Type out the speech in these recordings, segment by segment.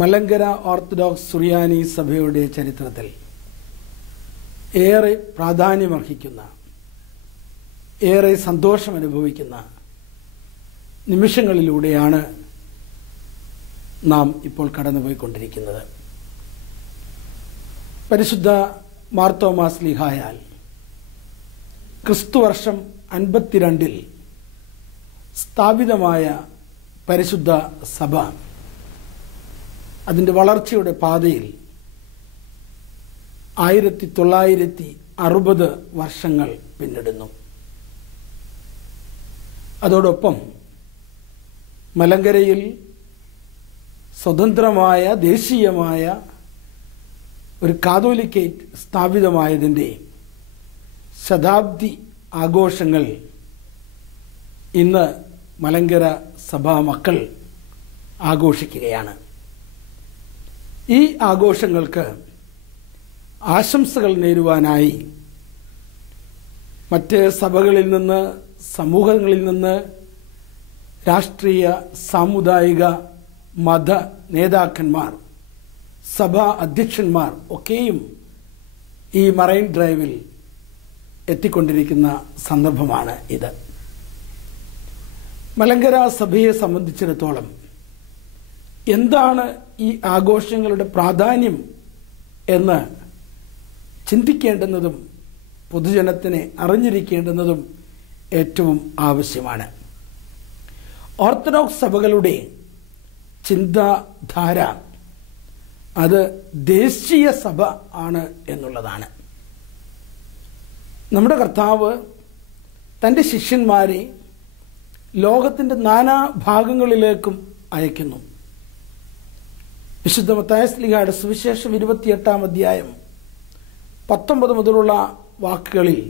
Malankara orthodox സുറിയാനി സഭയുടെ ചരിത്രത്തിൽ ഏറെ പ്രാധാന്യമർഹിക്കുന്ന, ഏറെ സന്തോഷമനുഭവിക്കുന്ന നിമിഷങ്ങളിലൂടെയാണ് നാം ഇപ്പോൾ കടന്നുപോയിക്കൊണ്ടിരിക്കുന്നത്. പരിശുദ്ധ മാർത്തോമാ ശ്ലീഹായാൽ ക്രിസ്തുവർഷം 52 സ്ഥാപിതമായ പരിശുദ്ധ സഭ അതിൻ്റെ വളർച്ചയുടെ പാതയിൽ 1960 വർഷങ്ങൾ പിന്നിടുന്നു. അതോടൊപ്പം മലങ്കരയിൽ സ്വതന്ത്രമായ ദേശീയമായ ഒരു കാതോലിക്കേറ്റ് സ്ഥാപിതമായതിൻ്റെ ശതാബ്ദി ആഘോഷങ്ങൾ ഇന്ന് മലങ്കര സഭാ മക്കൾ ആഘോഷിക്കുകയാണ്. ഈ ആഘോഷങ്ങൾക്ക് ആശംസകൾ നേരുവാനായി മറ്റ് സഭകളിൽ നിന്ന്, സമൂഹങ്ങളിൽ നിന്ന്, രാഷ്ട്രീയ, സാമുദായിക, മത നേതാക്കന്മാർ, സഭാ അധ്യക്ഷന്മാർ ഒക്കെയും ഈ മറൈൻ ഡ്രൈവിൽ എത്തിക്കൊണ്ടിരിക്കുന്ന സന്ദർഭമാണ് ഇത്. മലങ്കര സഭയെ സംബന്ധിച്ചിടത്തോളം എന്താണ് ഈ ആഘോഷങ്ങളുടെ പ്രാധാന്യം എന്ന് ചിന്തിക്കേണ്ടുന്നതും പൊതുജനത്തിന് അറിഞ്ഞിരിക്കേണ്ടുന്നതും ഏറ്റവും ആവശ്യമാണ്. ഓർത്തഡോക്സ് സഭകളുടെ ചിന്താധാര അത് ദേശീയ സഭ ആണ് എന്നുള്ളതാണ്. നമ്മുടെ കർത്താവ് തൻ്റെ ശിഷ്യന്മാരെ ലോകത്തിൻ്റെ നാനാ ഭാഗങ്ങളിലേക്കും അയക്കുന്നു. വിശുദ്ധ മത്തായി ശ്ലീഹായുടെ സുവിശേഷം 28-ാം അധ്യായം 19 മുതലുള്ള വാക്കുകളിൽ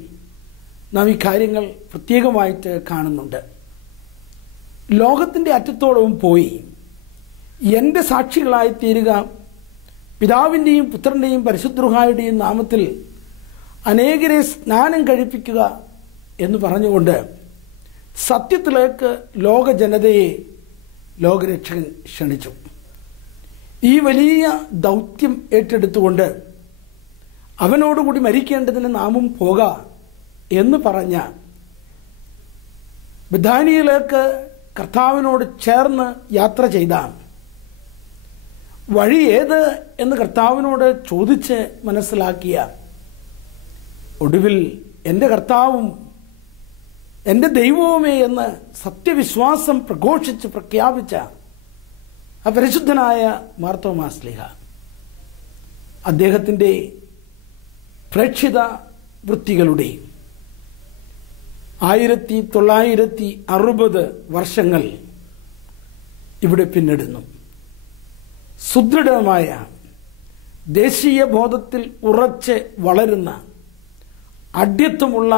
നാം ഈ കാര്യങ്ങൾ പ്രത്യേകമായിട്ട് കാണുന്നുണ്ട്. ലോകത്തിൻ്റെ അറ്റത്തോളവും പോയി എൻ്റെ സാക്ഷികളായി തീരുക, പിതാവിൻ്റെയും പുത്രൻ്റെയും പരിശുദ്ധ നാമത്തിൽ അനേകരെ സ്നാനം കഴിപ്പിക്കുക എന്ന് പറഞ്ഞുകൊണ്ട് സത്യത്തിലേക്ക് ലോക ജനതയെ ലോകരക്ഷകൻ ക്ഷണിച്ചു. ഈ വലിയ ദൗത്യം ഏറ്റെടുത്തുകൊണ്ട് അവനോടുകൂടി മരിക്കേണ്ടതിന് നാമും പോക എന്ന് പറഞ്ഞ ബഥാനിയയിലേക്ക് കർത്താവിനോട് ചേർന്ന് യാത്ര ചെയ്ത, വഴി ഏത് എന്ന് കർത്താവിനോട് ചോദിച്ച് മനസ്സിലാക്കിയ, ഒടുവിൽ എൻ്റെ കർത്താവും എൻ്റെ ദൈവവുമേ എന്ന് സത്യവിശ്വാസം പ്രഘോഷിച്ച് പ്രഖ്യാപിച്ച ആ പരിശുദ്ധനായ മാർത്തോമാ ശ്ലീഹ അദ്ദേഹത്തിൻ്റെ പ്രേക്ഷിത വൃത്തികളുടെ 1960 വർഷങ്ങൾ ഇവിടെ പിന്നിടുന്നു. സുദൃഢമായ ദേശീയ ബോധത്തിൽ ഉറച്ച് വളരുന്ന, അഢ്യത്വമുള്ള,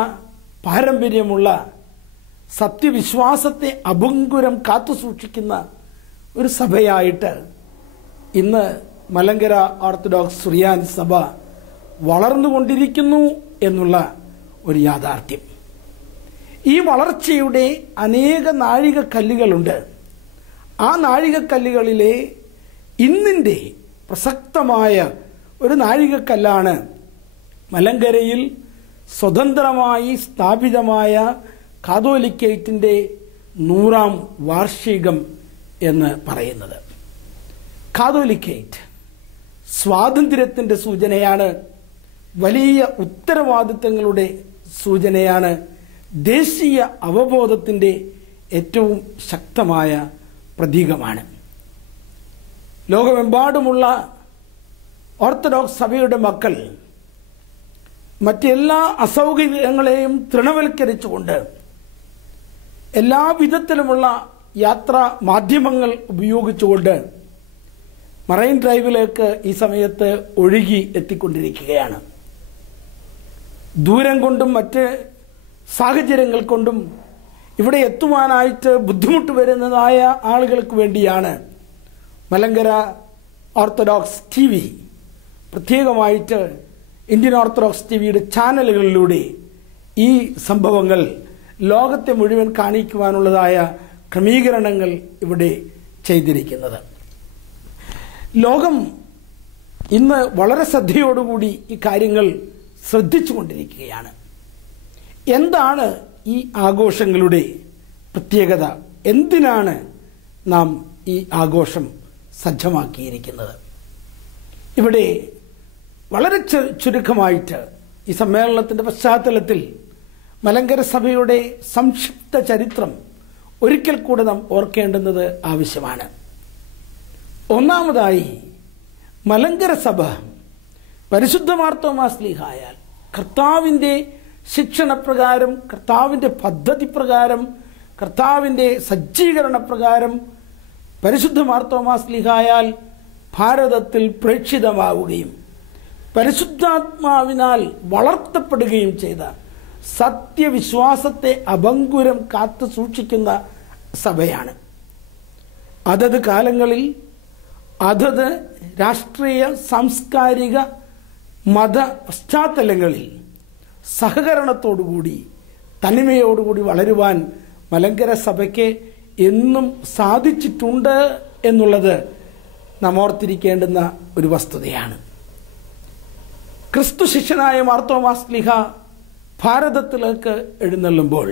പാരമ്പര്യമുള്ള, സത്യവിശ്വാസത്തെ അഭംഗുരം കാത്തുസൂക്ഷിക്കുന്ന ഒരു സഭയായിട്ട് ഇന്ന് മലങ്കര ഓർത്തഡോക്സ് സുറിയാനി സഭ വളർന്നുകൊണ്ടിരിക്കുന്നു എന്നുള്ള ഒരു യാഥാർത്ഥ്യം. ഈ വളർച്ചയുടെ അനേക നാഴികക്കല്ലുകളുണ്ട്. ആ നാഴികക്കല്ലുകളിലെ ഇന്നിൻ്റെ പ്രസക്തമായ ഒരു നാഴികക്കല്ലാണ് മലങ്കരയിൽ സ്വതന്ത്രമായി സ്ഥാപിതമായ കാതോലിക്കേറ്റിൻ്റെ 100ാം വാർഷികം എന്ന് പറയുന്നത്. കാതോലിക്കേറ്റ് സ്വാതന്ത്ര്യത്തിൻ്റെ സൂചനയാണ്, വലിയ ഉത്തരവാദിത്തങ്ങളുടെ സൂചനയാണ്, ദേശീയ അവബോധത്തിൻ്റെ ഏറ്റവും ശക്തമായ പ്രതീകമാണ്. ലോകമെമ്പാടുമുള്ള ഓർത്തഡോക്സ് സഭയുടെ മക്കൾ മറ്റെല്ലാ അസൗകര്യങ്ങളെയും തൃണവൽക്കരിച്ചുകൊണ്ട് എല്ലാ വിധത്തിലുമുള്ള യാത്രാ മാധ്യമങ്ങൾ ഉപയോഗിച്ചുകൊണ്ട് മറൈൻ ഡ്രൈവിലേക്ക് ഈ സമയത്ത് ഒഴുകി എത്തിക്കൊണ്ടിരിക്കുകയാണ്. ദൂരം കൊണ്ടും മറ്റ് സാഹചര്യങ്ങൾ കൊണ്ടും ഇവിടെ എത്തുവാനായിട്ട് ബുദ്ധിമുട്ട് വരുന്നതായ ആളുകൾക്ക് വേണ്ടിയാണ് മലങ്കര ഓർത്തഡോക്സ് TV പ്രത്യേകമായിട്ട് ഇന്ത്യൻ ഓർത്തഡോക്സ് TVയുടെ ചാനലുകളിലൂടെ ഈ സംഭവങ്ങൾ ലോകത്തെ മുഴുവൻ കാണിക്കുവാനുള്ളതായ ക്രമീകരണങ്ങൾ ഇവിടെ ചെയ്തിരിക്കുന്നത്. ലോകം ഇന്ന് വളരെ ശ്രദ്ധയോടുകൂടി ഈ കാര്യങ്ങൾ ശ്രദ്ധിച്ചുകൊണ്ടിരിക്കുകയാണ്. എന്താണ് ഈ ആഘോഷങ്ങളുടെ പ്രത്യേകത? എന്തിനാണ് നാം ഈ ആഘോഷം സജ്ജമാക്കിയിരിക്കുന്നത്? ഇവിടെ വളരെ ചുരുക്കമായിട്ട് ഈ സമ്മേളനത്തിൻ്റെ പശ്ചാത്തലത്തിൽ മലങ്കര സഭയുടെ സംക്ഷിപ്ത ചരിത്രം ഒരിക്കൽ കൂടെ നാം ഓർക്കേണ്ടുന്നത് ആവശ്യമാണ്. ഒന്നാമതായി, മലങ്കര സഭ പരിശുദ്ധ മാർത്തോമാ ശ്ലീഹായാൽ കർത്താവിൻ്റെ ശിക്ഷണപ്രകാരം, കർത്താവിൻ്റെ പദ്ധതി പ്രകാരം, കർത്താവിൻ്റെ സജ്ജീകരണ പ്രകാരം പരിശുദ്ധ മാർത്തോമാ ശ്ലീഹായാൽ ഭാരതത്തിൽ പ്രേക്ഷിതമാവുകയും പരിശുദ്ധാത്മാവിനാൽ വളർത്തപ്പെടുകയും ചെയ്ത സത്യവിശ്വാസത്തെ അഭംഗുരം കാത്തു സൂക്ഷിക്കുന്ന സഭയാണ്. അതത് കാലങ്ങളിൽ അതത് രാഷ്ട്രീയ, സാംസ്കാരിക, മത പശ്ചാത്തലങ്ങളിൽ സഹകരണത്തോടുകൂടി, തനിമയോടുകൂടി വളരുവാൻ മലങ്കര സഭയ്ക്ക് എന്നും സാധിച്ചിട്ടുണ്ട് എന്നുള്ളത് നാം ഓർത്തിരിക്കേണ്ടുന്ന ഒരു വസ്തുതയാണ്. ക്രിസ്തു ശിഷ്യനായ മാർത്തോമാ ശ്ലീഹ ഭാരതത്തിലേക്ക് എഴുന്നള്ളുമ്പോൾ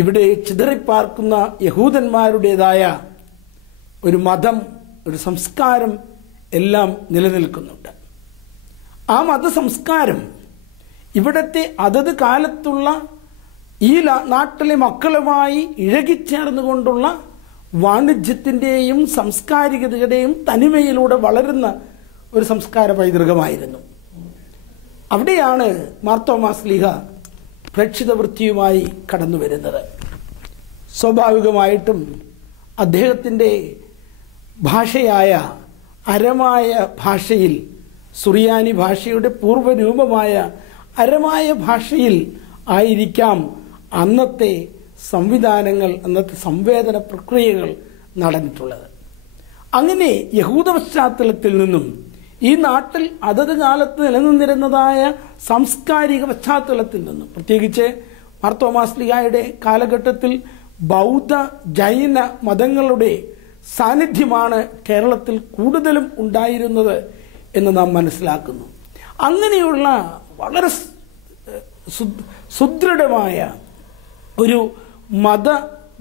ഇവിടെ ചിതറിപ്പാർക്കുന്ന യഹൂദന്മാരുടേതായ ഒരു മതം, ഒരു സംസ്കാരം എല്ലാം നിലനിൽക്കുന്നുണ്ട്. ആ മതസംസ്കാരം ഇവിടത്തെ അതത് കാലത്തുള്ള ഈ നാട്ടിലെ മക്കളുമായി ഇഴകിച്ചേർന്നുകൊണ്ടുള്ള വാണിജ്യത്തിൻ്റെയും സാംസ്കാരികതയുടെയും തനിമയിലൂടെ വളരുന്ന ഒരു സംസ്കാര പൈതൃകമായിരുന്നു. അവിടെയാണ് മാർത്തോമാ ശ്ലീഹ പ്രേക്ഷിത വൃത്തിയുമായി കടന്നു വരുന്നത്. സ്വാഭാവികമായിട്ടും അദ്ദേഹത്തിൻ്റെ ഭാഷയായ അരമായ ഭാഷയിൽ, സുറിയാനി ഭാഷയുടെ പൂർവ്വരൂപമായ അരമായ ഭാഷയിൽ ആയിരിക്കാം അന്നത്തെ സംവിധാനങ്ങൾ, അന്നത്തെ സംവേദന പ്രക്രിയകൾ നടന്നിട്ടുള്ളത്. അങ്ങനെ യഹൂദ പശ്ചാത്തലത്തിൽ നിന്നും ഈ നാട്ടിൽ അതത് കാലത്ത് നിലനിന്നിരുന്നതായ സാംസ്കാരിക പശ്ചാത്തലത്തിൽ നിന്നും, പ്രത്യേകിച്ച് മാർത്തോമാ ശ്ലീഹായുടെ കാലഘട്ടത്തിൽ ബൗദ്ധ, ജൈന മതങ്ങളുടെ സാന്നിധ്യമാണ് കേരളത്തിൽ കൂടുതലും ഉണ്ടായിരുന്നത് എന്ന് നാം മനസ്സിലാക്കുന്നു. അങ്ങനെയുള്ള വളരെ സുദൃഢമായ ഒരു മത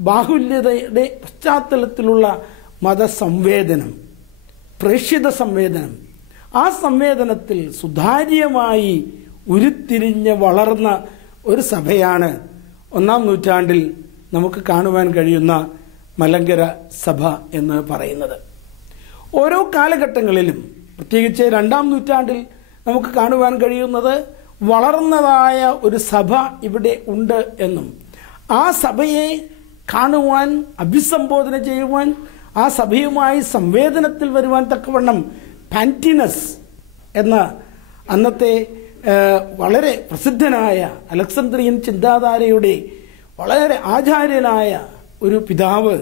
ബാഹുല്യതയുടെ പശ്ചാത്തലത്തിലുള്ള മതസംവേദനം, പ്രേക്ഷിത സംവേദനം, ആ സംവേദനത്തിൽ സുതാര്യമായി ഉരുത്തിരിഞ്ഞ് വളർന്ന ഒരു സഭയാണ് 1-ാം നൂറ്റാണ്ടിൽ നമുക്ക് കാണുവാൻ കഴിയുന്ന മലങ്കര സഭ എന്ന് പറയുന്നത്. ഓരോ കാലഘട്ടങ്ങളിലും, പ്രത്യേകിച്ച് 2-ാം നൂറ്റാണ്ടിൽ നമുക്ക് കാണുവാൻ കഴിയുന്നത് വളർന്നതായ ഒരു സഭ ഇവിടെ ഉണ്ട് എന്നും, ആ സഭയെ കാണുവാൻ, അഭിസംബോധന ചെയ്യുവാൻ, ആ സഭയുമായി സംവേദനത്തിൽ വരുവാൻ തക്കവണ്ണം പാന്റിനസ് എന്ന അന്നത്തെ വളരെ പ്രസിദ്ധനായ അലക്സാന്ദ്രിയൻ ചിന്താധാരയുടെ വളരെ ആചാര്യനായ ഒരു പിതാവ്,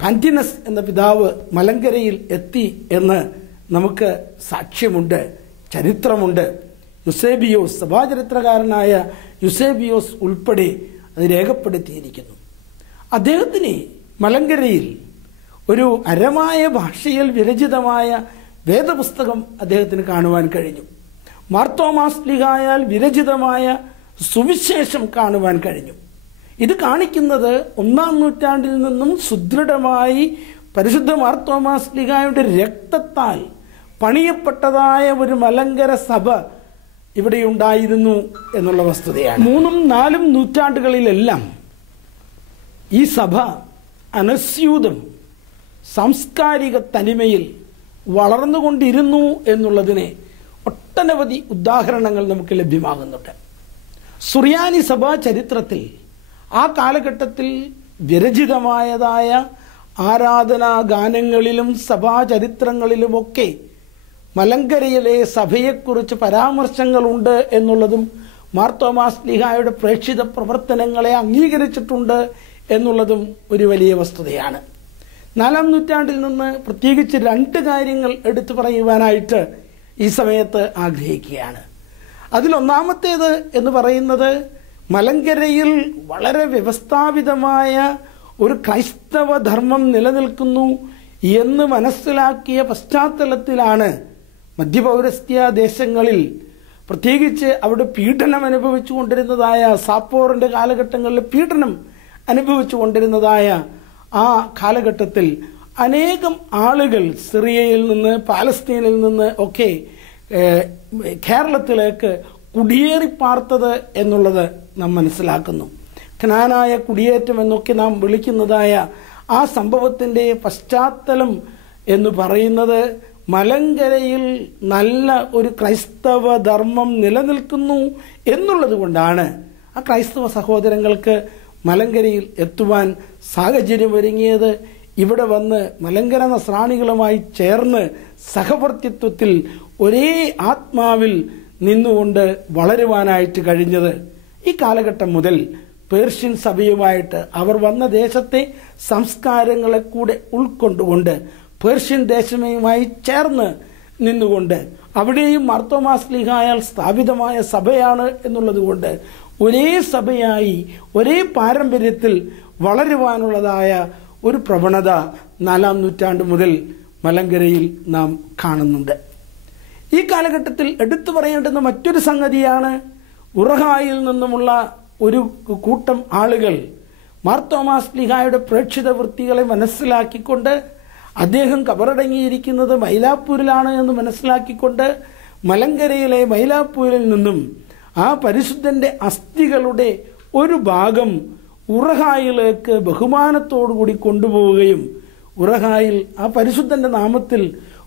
പാന്റിനസ് എന്ന പിതാവ് മലങ്കരയിൽ എത്തി എന്ന് നമുക്ക് സാക്ഷ്യമുണ്ട്, ചരിത്രമുണ്ട്. യുസേബിയോസ്, സഭാചരിത്രകാരനായ യുസേബിയോസ് ഉൾപ്പെടെ അത് രേഖപ്പെടുത്തിയിരിക്കുന്നു. അദ്ദേഹത്തിന് മലങ്കരയിൽ ഒരു അരമായ ഭാഷയിൽ വിരചിതമായ വേദപുസ്തകം അദ്ദേഹത്തിന് കാണുവാൻ കഴിഞ്ഞു. മാർത്തോമാ ശ്ലീഹായാൽ വിരചിതമായ സുവിശേഷം കാണുവാൻ കഴിഞ്ഞു. ഇത് കാണിക്കുന്നത് 1-ാം നൂറ്റാണ്ടിൽ നിന്നും സുദൃഢമായി പരിശുദ്ധ മാർത്തോമാ ശ്ലീഹായുടെ രക്തത്താൽ പണിയപ്പെട്ടതായ ഒരു മലങ്കര സഭ ഇവിടെയുണ്ടായിരുന്നു എന്നുള്ള വസ്തുതയാണ്. 3-ഉം 4-ഉം നൂറ്റാണ്ടുകളിലെല്ലാം ഈ സഭ അനസ്യൂതം സാംസ്കാരിക തനിമയിൽ വളർന്നുകൊണ്ടിരുന്നു എന്നുള്ളതിന് ഒട്ടനവധി ഉദാഹരണങ്ങൾ നമുക്ക് ലഭ്യമാകുന്നുണ്ട്. സുറിയാനി സഭാ ചരിത്രത്തിൽ ആ കാലഘട്ടത്തിൽ വിരചിതമായതായ ആരാധനാ ഗാനങ്ങളിലും സഭാചരിത്രങ്ങളിലുമൊക്കെ മലങ്കരയിലെ സഭയെക്കുറിച്ച് പരാമർശങ്ങളുണ്ട് എന്നുള്ളതും മാർത്തോമാ ശ്ലീഹായുടെ പ്രേക്ഷിത പ്രവർത്തനങ്ങളെ അംഗീകരിച്ചിട്ടുണ്ട് എന്നുള്ളതും ഒരു വലിയ വസ്തുതയാണ്. 4-ാം നൂറ്റാണ്ടിൽ നിന്ന് പ്രത്യേകിച്ച് 2 കാര്യങ്ങൾ എടുത്തു പറയുവാനായിട്ട് ഈ സമയത്ത് ആഗ്രഹിക്കുകയാണ്. അതിലൊന്നാമത്തേത് എന്ന് പറയുന്നത്, മലങ്കരയിൽ വളരെ വ്യവസ്ഥാപിതമായ ഒരു ക്രൈസ്തവ ധർമ്മം നിലനിൽക്കുന്നു എന്ന് മനസ്സിലാക്കിയ പശ്ചാത്തലത്തിലാണ് മധ്യപൗരസ്ത്യ ദേശങ്ങളിൽ, പ്രത്യേകിച്ച് അവിടെ പീഡനം അനുഭവിച്ചു കൊണ്ടിരുന്നതായ സാപ്പോറിന്റെ കാലഘട്ടങ്ങളിൽ പീഡനം അനുഭവിച്ചു കൊണ്ടിരുന്നതായ ആ കാലഘട്ടത്തിൽ അനേകം ആളുകൾ സിറിയയിൽ നിന്ന്, പാലസ്തീനിൽ നിന്ന് ഒക്കെ കേരളത്തിലേക്ക് കുടിയേറി പാർത്തത് എന്നുള്ളത് നാം മനസ്സിലാക്കുന്നു. ജ്ഞാനായ കുടിയേറ്റം എന്നൊക്കെ നാം വിളിക്കുന്നതായ ആ സംഭവത്തിന്റെ പശ്ചാത്തലം എന്ന് പറയുന്നത് മലങ്കരയിൽ നല്ല ഒരു ക്രൈസ്തവ ധർമ്മം നിലനിൽക്കുന്നു എന്നുള്ളത് കൊണ്ടാണ് ആ ക്രൈസ്തവ സഹോദരങ്ങൾക്ക് മലങ്കരയിൽ എത്തുവാൻ സാഹചര്യം ഒരുങ്ങിയത്. ഇവിടെ വന്ന് മലങ്കര നസ്രാണികളുമായി ചേർന്ന് സഹവർത്തിത്വത്തിൽ ഒരേ ആത്മാവിൽ നിന്നുകൊണ്ട് വളരുവാനായിട്ട് കഴിഞ്ഞത്. ഈ കാലഘട്ടം മുതൽ പേർഷ്യൻ സഭയുമായിട്ട് അവർ വന്ന ദേശത്തെ സംസ്കാരങ്ങളെ കൂടെ ഉൾക്കൊണ്ടുകൊണ്ട് പേർഷ്യൻ ദേശവുമായി ചേർന്ന് നിന്നുകൊണ്ട് അവിടെയും മാർത്തോമാ ശ്ലീഹായാൽ സ്ഥാപിതമായ സഭയാണ് എന്നുള്ളത് കൊണ്ട് ഒരേ സഭയായി ഒരേ പാരമ്പര്യത്തിൽ വളരുവാനുള്ളതായ ഒരു പ്രവണത 4-ാം നൂറ്റാണ്ട് മുതൽ മലങ്കരയിൽ നാം കാണുന്നുണ്ട്. ഈ കാലഘട്ടത്തിൽ എടുത്തു പറയേണ്ടുന്ന മറ്റൊരു സംഗതിയാണ് ഉറഹായിൽ നിന്നുമുള്ള ഒരു കൂട്ടം ആളുകൾ മാർത്തോമാ ശ്ലീഹായുടെ പ്രേക്ഷിത വൃത്തികളെ മനസ്സിലാക്കിക്കൊണ്ട് അദ്ദേഹം കബറടങ്ങിയിരിക്കുന്നത് മൈലാപ്പൂരിലാണ് എന്ന് മനസ്സിലാക്കിക്കൊണ്ട് മലങ്കരയിലെ മൈലാപ്പൂരിൽ നിന്നും ആ പരിശുദ്ധന്റെ അസ്ഥികളുടെ ഒരു ഭാഗം ഉറഹായിലേക്ക് ബഹുമാനത്തോടുകൂടി കൊണ്ടുപോവുകയും ഉറഹായിൽ ആ പരിശുദ്ധന്റെ നാമത്തിൽ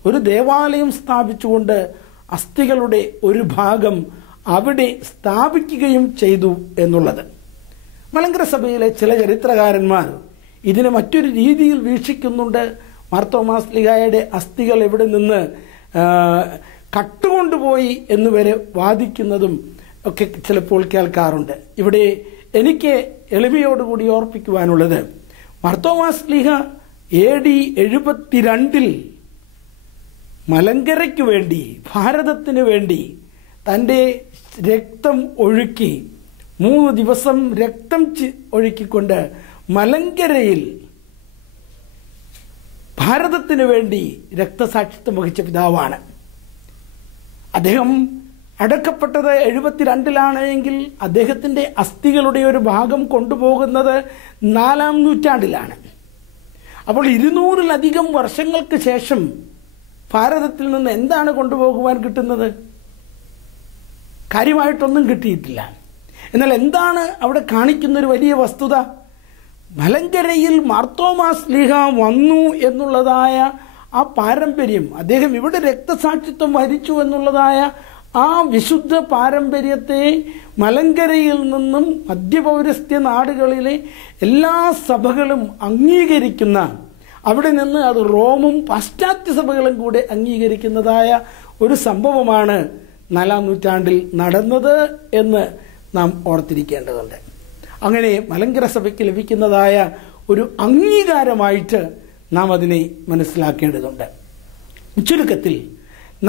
ഒരു ദേവാലയം സ്ഥാപിച്ചുകൊണ്ട് അസ്ഥികളുടെ ഒരു ഭാഗം അവിടെ സ്ഥാപിക്കുകയും ചെയ്തു എന്നുള്ളത്. മലങ്കര സഭയിലെ ചില ചരിത്രകാരന്മാർ ഇതിനെ മറ്റൊരു രീതിയിൽ വീക്ഷിക്കുന്നുണ്ട്. മാർത്തോമാ ശ്ലീഹായുടെ അസ്ഥികൾ എവിടെ നിന്ന് കട്ടുകൊണ്ടുപോയി എന്നുവരെ വാദിക്കുന്നതും ഒക്കെ ചിലപ്പോൾ കേൾക്കാറുണ്ട്. ഇവിടെ എനിക്ക് എളിമയോടുകൂടി ഓർപ്പിക്കുവാനുള്ളത്, മാർത്തോമാ ശ്ലീഹ AD 72 മലങ്കരയ്ക്ക് വേണ്ടി, ഭാരതത്തിന് വേണ്ടി തൻ്റെ രക്തം ഒഴുക്കി 3 ദിവസം രക്തം ഒഴുക്കിക്കൊണ്ട് മലങ്കരയിൽ ഭാരതത്തിന് വേണ്ടി രക്തസാക്ഷിത്വം വഹിച്ച പിതാവാണ്. അദ്ദേഹം അടക്കപ്പെട്ടത് 72 എങ്കിൽ അദ്ദേഹത്തിന്റെ അസ്ഥികളുടെ ഒരു ഭാഗം കൊണ്ടുപോകുന്നത് 4-ാം നൂറ്റാണ്ടിലാണ്. അപ്പോൾ 200-ലധികം വർഷങ്ങൾക്ക് ശേഷം ഭാരതത്തിൽ നിന്ന് എന്താണ് കൊണ്ടുപോകുവാൻ കിട്ടുന്നത്? കാര്യമായിട്ടൊന്നും കിട്ടിയിട്ടില്ല. എന്നാൽ എന്താണ് അവിടെ കാണിക്കുന്നൊരു വലിയ വസ്തുത? മലങ്കരയിൽ മാർത്തോമാ ശ്ലീഹ വന്നു എന്നുള്ളതായ ആ പാരമ്പര്യം, അദ്ദേഹം ഇവിടെ രക്തസാക്ഷിത്വം വഹിച്ചു എന്നുള്ളതായ ആ വിശുദ്ധ പാരമ്പര്യത്തെ മലങ്കരയിൽ നിന്നും മധ്യപൗരസ്ത്യ നാടുകളിലെ എല്ലാ സഭകളും അംഗീകരിക്കുന്ന, അവിടെ നിന്ന് അത് റോമും പാശ്ചാത്യ സഭകളും കൂടെ അംഗീകരിക്കുന്നതായ ഒരു സംഭവമാണ് 4-ാം നൂറ്റാണ്ടിൽ നടന്നത് എന്ന് നാം ഓർത്തിരിക്കേണ്ടതുണ്ട്. അങ്ങനെ മലങ്കര സഭയ്ക്ക് ലഭിക്കുന്നതായ ഒരു അംഗീകാരമായിട്ട് നാം അതിനെ മനസ്സിലാക്കേണ്ടതുണ്ട്. ചുരുക്കത്തിൽ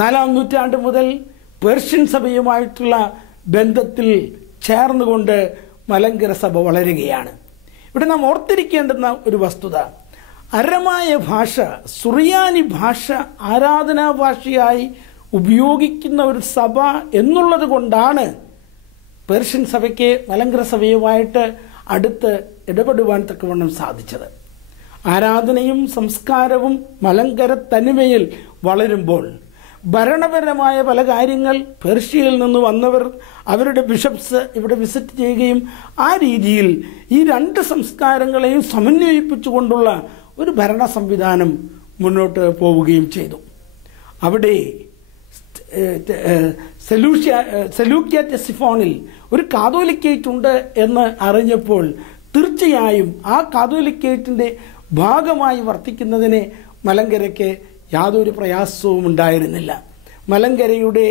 4-ാം നൂറ്റാണ്ട് മുതൽ പേർഷ്യൻ സഭയുമായിട്ടുള്ള ബന്ധത്തിൽ ചേർന്നുകൊണ്ട് മലങ്കര സഭ വളരുകയാണ്. ഇവിടെ നാം ഓർത്തിരിക്കേണ്ടുന്ന ഒരു വസ്തുത, അരമായ ഭാഷ, സുറിയാനി ഭാഷ ആരാധനാ ഭാഷയായി ഉപയോഗിക്കുന്ന ഒരു സഭ എന്നുള്ളത് കൊണ്ടാണ് പേർഷ്യൻ സഭയ്ക്ക് മലങ്കര സഭയുമായിട്ട് അടുത്ത് ഇടപെടുവാൻ തക്കവണ്ണം സാധിച്ചത്. ആരാധനയും സംസ്കാരവും മലങ്കര തനിമയിൽ വളരുമ്പോൾ ഭരണപരമായ പല കാര്യങ്ങൾ പേർഷ്യയിൽ നിന്ന് വന്നവർ, അവരുടെ ബിഷപ്സ് ഇവിടെ വിസിറ്റ് ചെയ്യുകയും ആ രീതിയിൽ ഈ 2 സംസ്കാരങ്ങളെയും സമന്വയിപ്പിച്ചുകൊണ്ടുള്ള ഒരു ഭരണ സംവിധാനം മുന്നോട്ട് പോവുകയും ചെയ്തു. അവിടെ സെലൂക്യ ടെസിഫോണിൽ ഒരു കാതോലിക്കേറ്റ് ഉണ്ട് എന്ന് അറിഞ്ഞപ്പോൾ തീർച്ചയായും ആ കാതോലിക്കേറ്റിന്റെ ഭാഗമായി വർത്തിക്കുന്നതിന് മലങ്കരയ്ക്ക് യാതൊരു പ്രയാസവും ഉണ്ടായിരുന്നില്ല. മലങ്കരയുടെ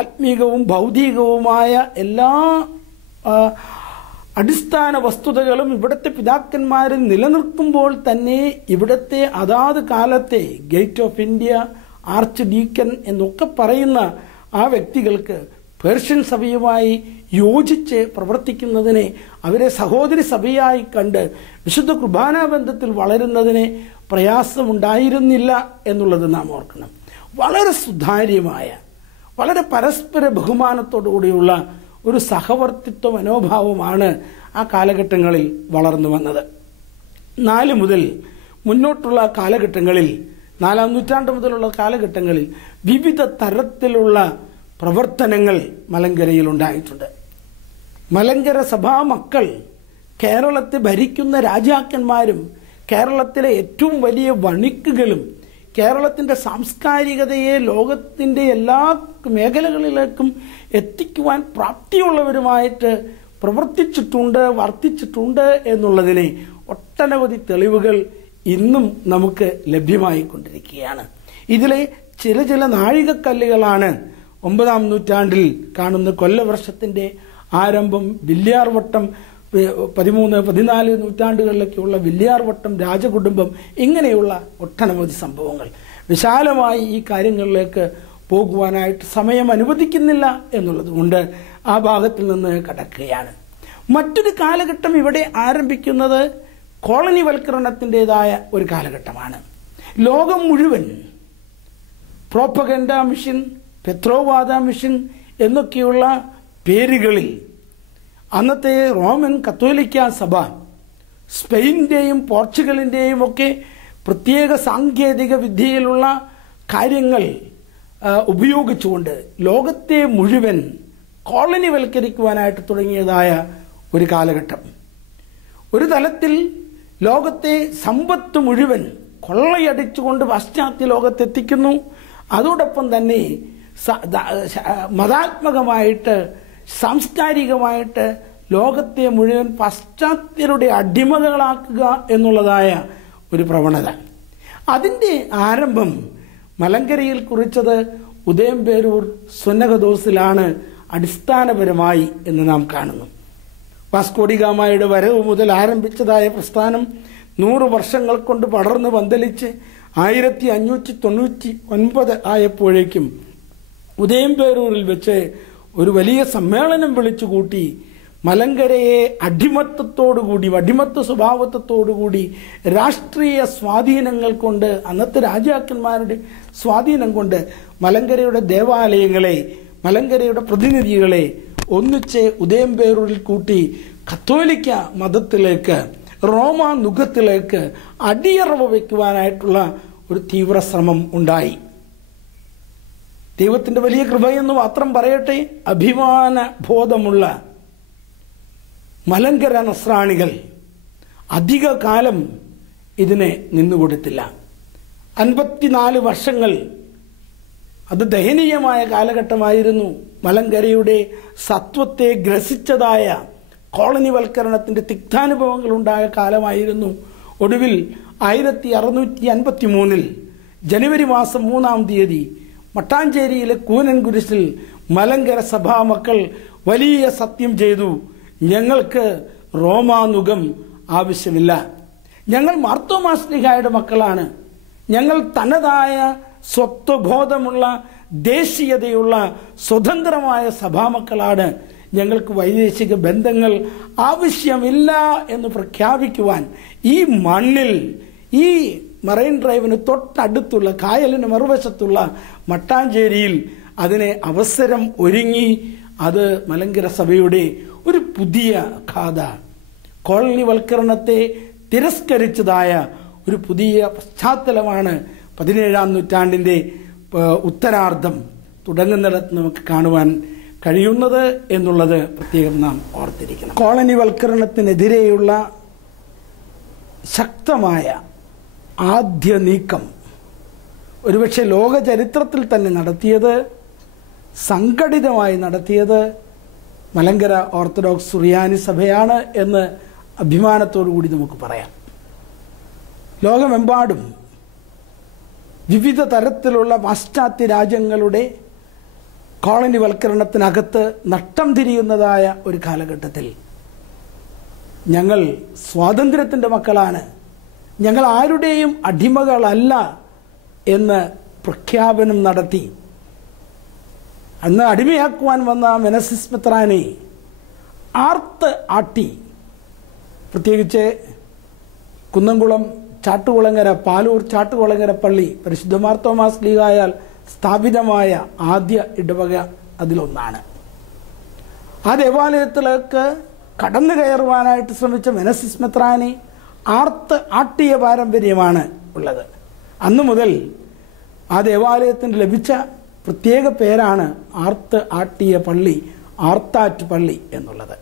ആത്മീകവും ഭൗതികവുമായ എല്ലാ അടിസ്ഥാന വസ്തുതകളും ഇവിടുത്തെ പിതാക്കന്മാരിൽ നിലനിൽക്കുമ്പോൾ തന്നെ ഇവിടുത്തെ അതാത് കാലത്തെ gate of India, arch deacon എന്നൊക്കെ പറയുന്ന ആ വ്യക്തികൾക്ക് പേർഷ്യൻ സഭയുമായി യോജിച്ച് പ്രവർത്തിക്കുന്നതിനെ, അവരെ സഹോദരി സഭയായി കണ്ട് വിശുദ്ധ കുർബാന ബന്ധത്തിൽ വളരുന്നതിനെ പ്രയാസമുണ്ടായിരുന്നില്ല എന്നുള്ളത് നാം ഓർക്കണം. വളരെ സുതാര്യമായ, വളരെ പരസ്പര ബഹുമാനത്തോടുകൂടിയുള്ള ഒരു സഹവർത്തിത്വ മനോഭാവമാണ് ആ കാലഘട്ടങ്ങളിൽ വളർന്നു വന്നത്. 4 മുതൽ മുന്നോട്ടുള്ള കാലഘട്ടങ്ങളിൽ, 4-ാം നൂറ്റാണ്ട് മുതലുള്ള കാലഘട്ടങ്ങളിൽ വിവിധ തരത്തിലുള്ള പ്രവർത്തനങ്ങൾ മലങ്കരയിൽ ഉണ്ടായിട്ടുണ്ട്. മലങ്കര സഭാ മക്കൾ കേരളത്തെ ഭരിക്കുന്ന രാജാക്കന്മാരും കേരളത്തിലെ ഏറ്റവും വലിയ വണിക്കുകളും കേരളത്തിൻ്റെ സാംസ്കാരികതയെ ലോകത്തിൻ്റെ എല്ലാ മേഖലകളിലേക്കും എത്തിക്കുവാൻ പ്രാപ്തിയുള്ളവരുമായിട്ട് പ്രവർത്തിച്ചിട്ടുണ്ട്, വർത്തിച്ചിട്ടുണ്ട് എന്നുള്ളതിനെ ഒട്ടനവധി തെളിവുകൾ ഇന്നും നമുക്ക് ലഭ്യമായിക്കൊണ്ടിരിക്കുകയാണ്. ഇതിലെ ചില നാഴികക്കല്ലുകളാണ് 9-ാം നൂറ്റാണ്ടിൽ കാണുന്ന കൊല്ലവർഷത്തിൻ്റെ ആരംഭം, വില്യാർവട്ടം, 13-14 നൂറ്റാണ്ടുകളിലൊക്കെയുള്ള വില്യാർവട്ടം രാജകുടുംബം, ഇങ്ങനെയുള്ള ഒട്ടനവധി സംഭവങ്ങൾ. വിശാലമായി ഈ കാര്യങ്ങളിലേക്ക് പോകുവാനായിട്ട് സമയം അനുവദിക്കുന്നില്ല എന്നുള്ളത് കൊണ്ട് ആ ഭാഗത്തിൽ നിന്ന് കടക്കുകയാണ്. മറ്റൊരു കാലഘട്ടം ഇവിടെ ആരംഭിക്കുന്നത് കോളനിവൽക്കരണത്തിൻ്റെതായ ഒരു കാലഘട്ടമാണ്. ലോകം മുഴുവൻ പ്രോപ്പഗൻഡ മിഷൻ, പെത്രോവാദ മിഷൻ എന്നൊക്കെയുള്ള പേരുകളിൽ അന്നത്തെ റോമൻ കത്തോലിക്ക സഭ സ്പെയിൻ്റെയും പോർച്ചുഗലിൻ്റെയും ഒക്കെ പ്രത്യേക സാങ്കേതിക വിദ്യയിലുള്ള കാര്യങ്ങൾ ഉപയോഗിച്ചുകൊണ്ട് ലോകത്തെ മുഴുവൻ കോളനിവൽക്കരിക്കുവാനായിട്ട് തുടങ്ങിയതായ ഒരു കാലഘട്ടം. ഒരു തലത്തിൽ ലോകത്തെ സമ്പത്ത് മുഴുവൻ കൊള്ളയടിച്ചുകൊണ്ട് പാശ്ചാത്യ ലോകത്തെത്തിക്കുന്നു. അതോടൊപ്പം തന്നെ മതാത്മകമായിട്ട്, സാംസ്കാരികമായിട്ട് ലോകത്തെ മുഴുവൻ പാശ്ചാത്യരുടെ അടിമകളാക്കുക എന്നുള്ളതായ ഒരു പ്രവണത. അതിൻ്റെ ആരംഭം മലങ്കരയിൽ കുറിച്ചത് ഉദയംപേരൂർ സുന്നകദോസിലാണ് അടിസ്ഥാനപരമായി എന്ന് നാം കാണുന്നു. വാസ്കോഡി ഗാമയുടെ വരവ് മുതൽ ആരംഭിച്ചതായ പ്രസ്ഥാനം 100 വർഷങ്ങൾ കൊണ്ട് പടർന്ന് പന്തലിച്ച് 1599 ആയപ്പോഴേക്കും ഉദയംപേരൂരിൽ വെച്ച് ഒരു വലിയ സമ്മേളനം വിളിച്ചുകൂട്ടി മലങ്കരയെ അടിമത്തത്തോടുകൂടി, അടിമത്ത സ്വഭാവത്തോടുകൂടി രാഷ്ട്രീയ സ്വാധീനങ്ങൾ കൊണ്ട്, അന്നത്തെ രാജാക്കന്മാരുടെ സ്വാധീനം കൊണ്ട് മലങ്കരയുടെ ദേവാലയങ്ങളെ, മലങ്കരയുടെ പ്രതിനിധികളെ ഒന്നിച്ച് ഉദയംപേരൂരിൽ കൂട്ടി കത്തോലിക്ക മതത്തിലേക്ക്, റോമാ നുഖത്തിലേക്ക് അടിയറവ് വയ്ക്കുവാനായിട്ടുള്ള ഒരു തീവ്ര ശ്രമം ഉണ്ടായി. ദൈവത്തിൻ്റെ വലിയ കൃപയെന്ന് മാത്രം പറയട്ടെ, അഭിമാന ബോധമുള്ള മലങ്കര നസ്രാണികൾ അധിക കാലം ഇതിനെ നിന്നുകൊടുത്തില്ല. 54 വർഷങ്ങൾ അത് ദയനീയമായ കാലഘട്ടമായിരുന്നു. മലങ്കരയുടെ സത്വത്തെ ഗ്രസിച്ചതായ കോളനിവൽക്കരണത്തിൻ്റെ തിക്താനുഭവങ്ങൾ ഉണ്ടായ കാലമായിരുന്നു. ഒടുവിൽ 1653 ജനുവരി മാസം 3-ാം തീയതി മട്ടാഞ്ചേരിയിലെ കൂനൻകുരിശിൽ മലങ്കര സഭാമക്കൾ വലിയ സത്യം ചെയ്തു. ഞങ്ങൾക്ക് റോമാനുഗം ആവശ്യമില്ല, ഞങ്ങൾ മാർത്തോമാ ശ്ലീഹായുടെ മക്കളാണ്, ഞങ്ങൾ തനതായ സ്വത്വബോധമുള്ള, ദേശീയതയുള്ള, സ്വതന്ത്രമായ സഭാമക്കളാണ്, ഞങ്ങൾക്ക് വൈദേശിക ബന്ധങ്ങൾ ആവശ്യമില്ല എന്ന് പ്രഖ്യാപിക്കുവാൻ ഈ മണ്ണിൽ, ഈ മറൈൻ ഡ്രൈവിന് തൊട്ടടുത്തുള്ള, കായലിന് മറുവശത്തുള്ള മട്ടാഞ്ചേരിയിൽ അതിനെ അവസരം ഒരുങ്ങി. അത് മലങ്കര സഭയുടെ ഒരു പുതിയ ഗാഥ, കോളനിവൽക്കരണത്തെ തിരസ്കരിച്ചതായ ഒരു പുതിയ പശ്ചാത്തലമാണ് 17-ാം നൂറ്റാണ്ടിൻ്റെ ഉത്തരാർദ്ധം തുടങ്ങുന്നിടത്ത് നമുക്ക് കാണുവാൻ കഴിയുന്നത് എന്നുള്ളത് പ്രത്യേകം നാം ഓർത്തിരിക്കണം. കോളനിവൽക്കരണത്തിനെതിരെയുള്ള ശക്തമായ ആദ്യ നീക്കം ഒരുപക്ഷെ ലോക ചരിത്രത്തിൽ തന്നെ നടത്തിയത്, സംഘടിതമായി നടത്തിയത് മലങ്കര ഓർത്തഡോക്സ് സുറിയാനി സഭയാണ് എന്ന് അഭിമാനത്തോടു കൂടി നമുക്ക് പറയാം. ലോകമെമ്പാടും വിവിധ തരത്തിലുള്ള പാശ്ചാത്യ രാജ്യങ്ങളുടെ കോളനിവൽക്കരണത്തിനകത്ത് നട്ടം തിരിയുന്നതായ ഒരു കാലഘട്ടത്തിൽ ഞങ്ങൾ സ്വാതന്ത്ര്യത്തിൻ്റെ മക്കളാണ്, ഞങ്ങൾ ആരുടെയും അടിമകളല്ല എന്ന് പ്രഖ്യാപനം നടത്തി. അന്ന് അടിമയാക്കുവാൻ വന്ന മെനസിസ് മെത്രാനെ ആർത്ത് ആട്ടി, പ്രത്യേകിച്ച് കുന്നംകുളം ചാട്ടുകുളങ്ങര, പാലൂർ ചാട്ടുകുളങ്ങര പള്ളി പരിശുദ്ധ മാർത്തോമാ ശ്ലീഹായാൽ സ്ഥാപിതമായ ആദ്യ ഇടവക അതിലൊന്നാണ്. ആ ദേവാലയത്തിലേക്ക് കടന്നു കയറുവാനായിട്ട് ശ്രമിച്ച മെനസിസ് മെത്രാനെ ആർത്ത് ആട്ടിയ പാരമ്പര്യമാണ് ഉള്ളത്. അന്നു മുതൽ ആ ദേവാലയത്തിന് ലഭിച്ച പ്രത്യേക പേരാണ് ആർത്ത് ആട്ടിയ പള്ളി, ആർത്താറ്റ് പള്ളി എന്നുള്ളത്.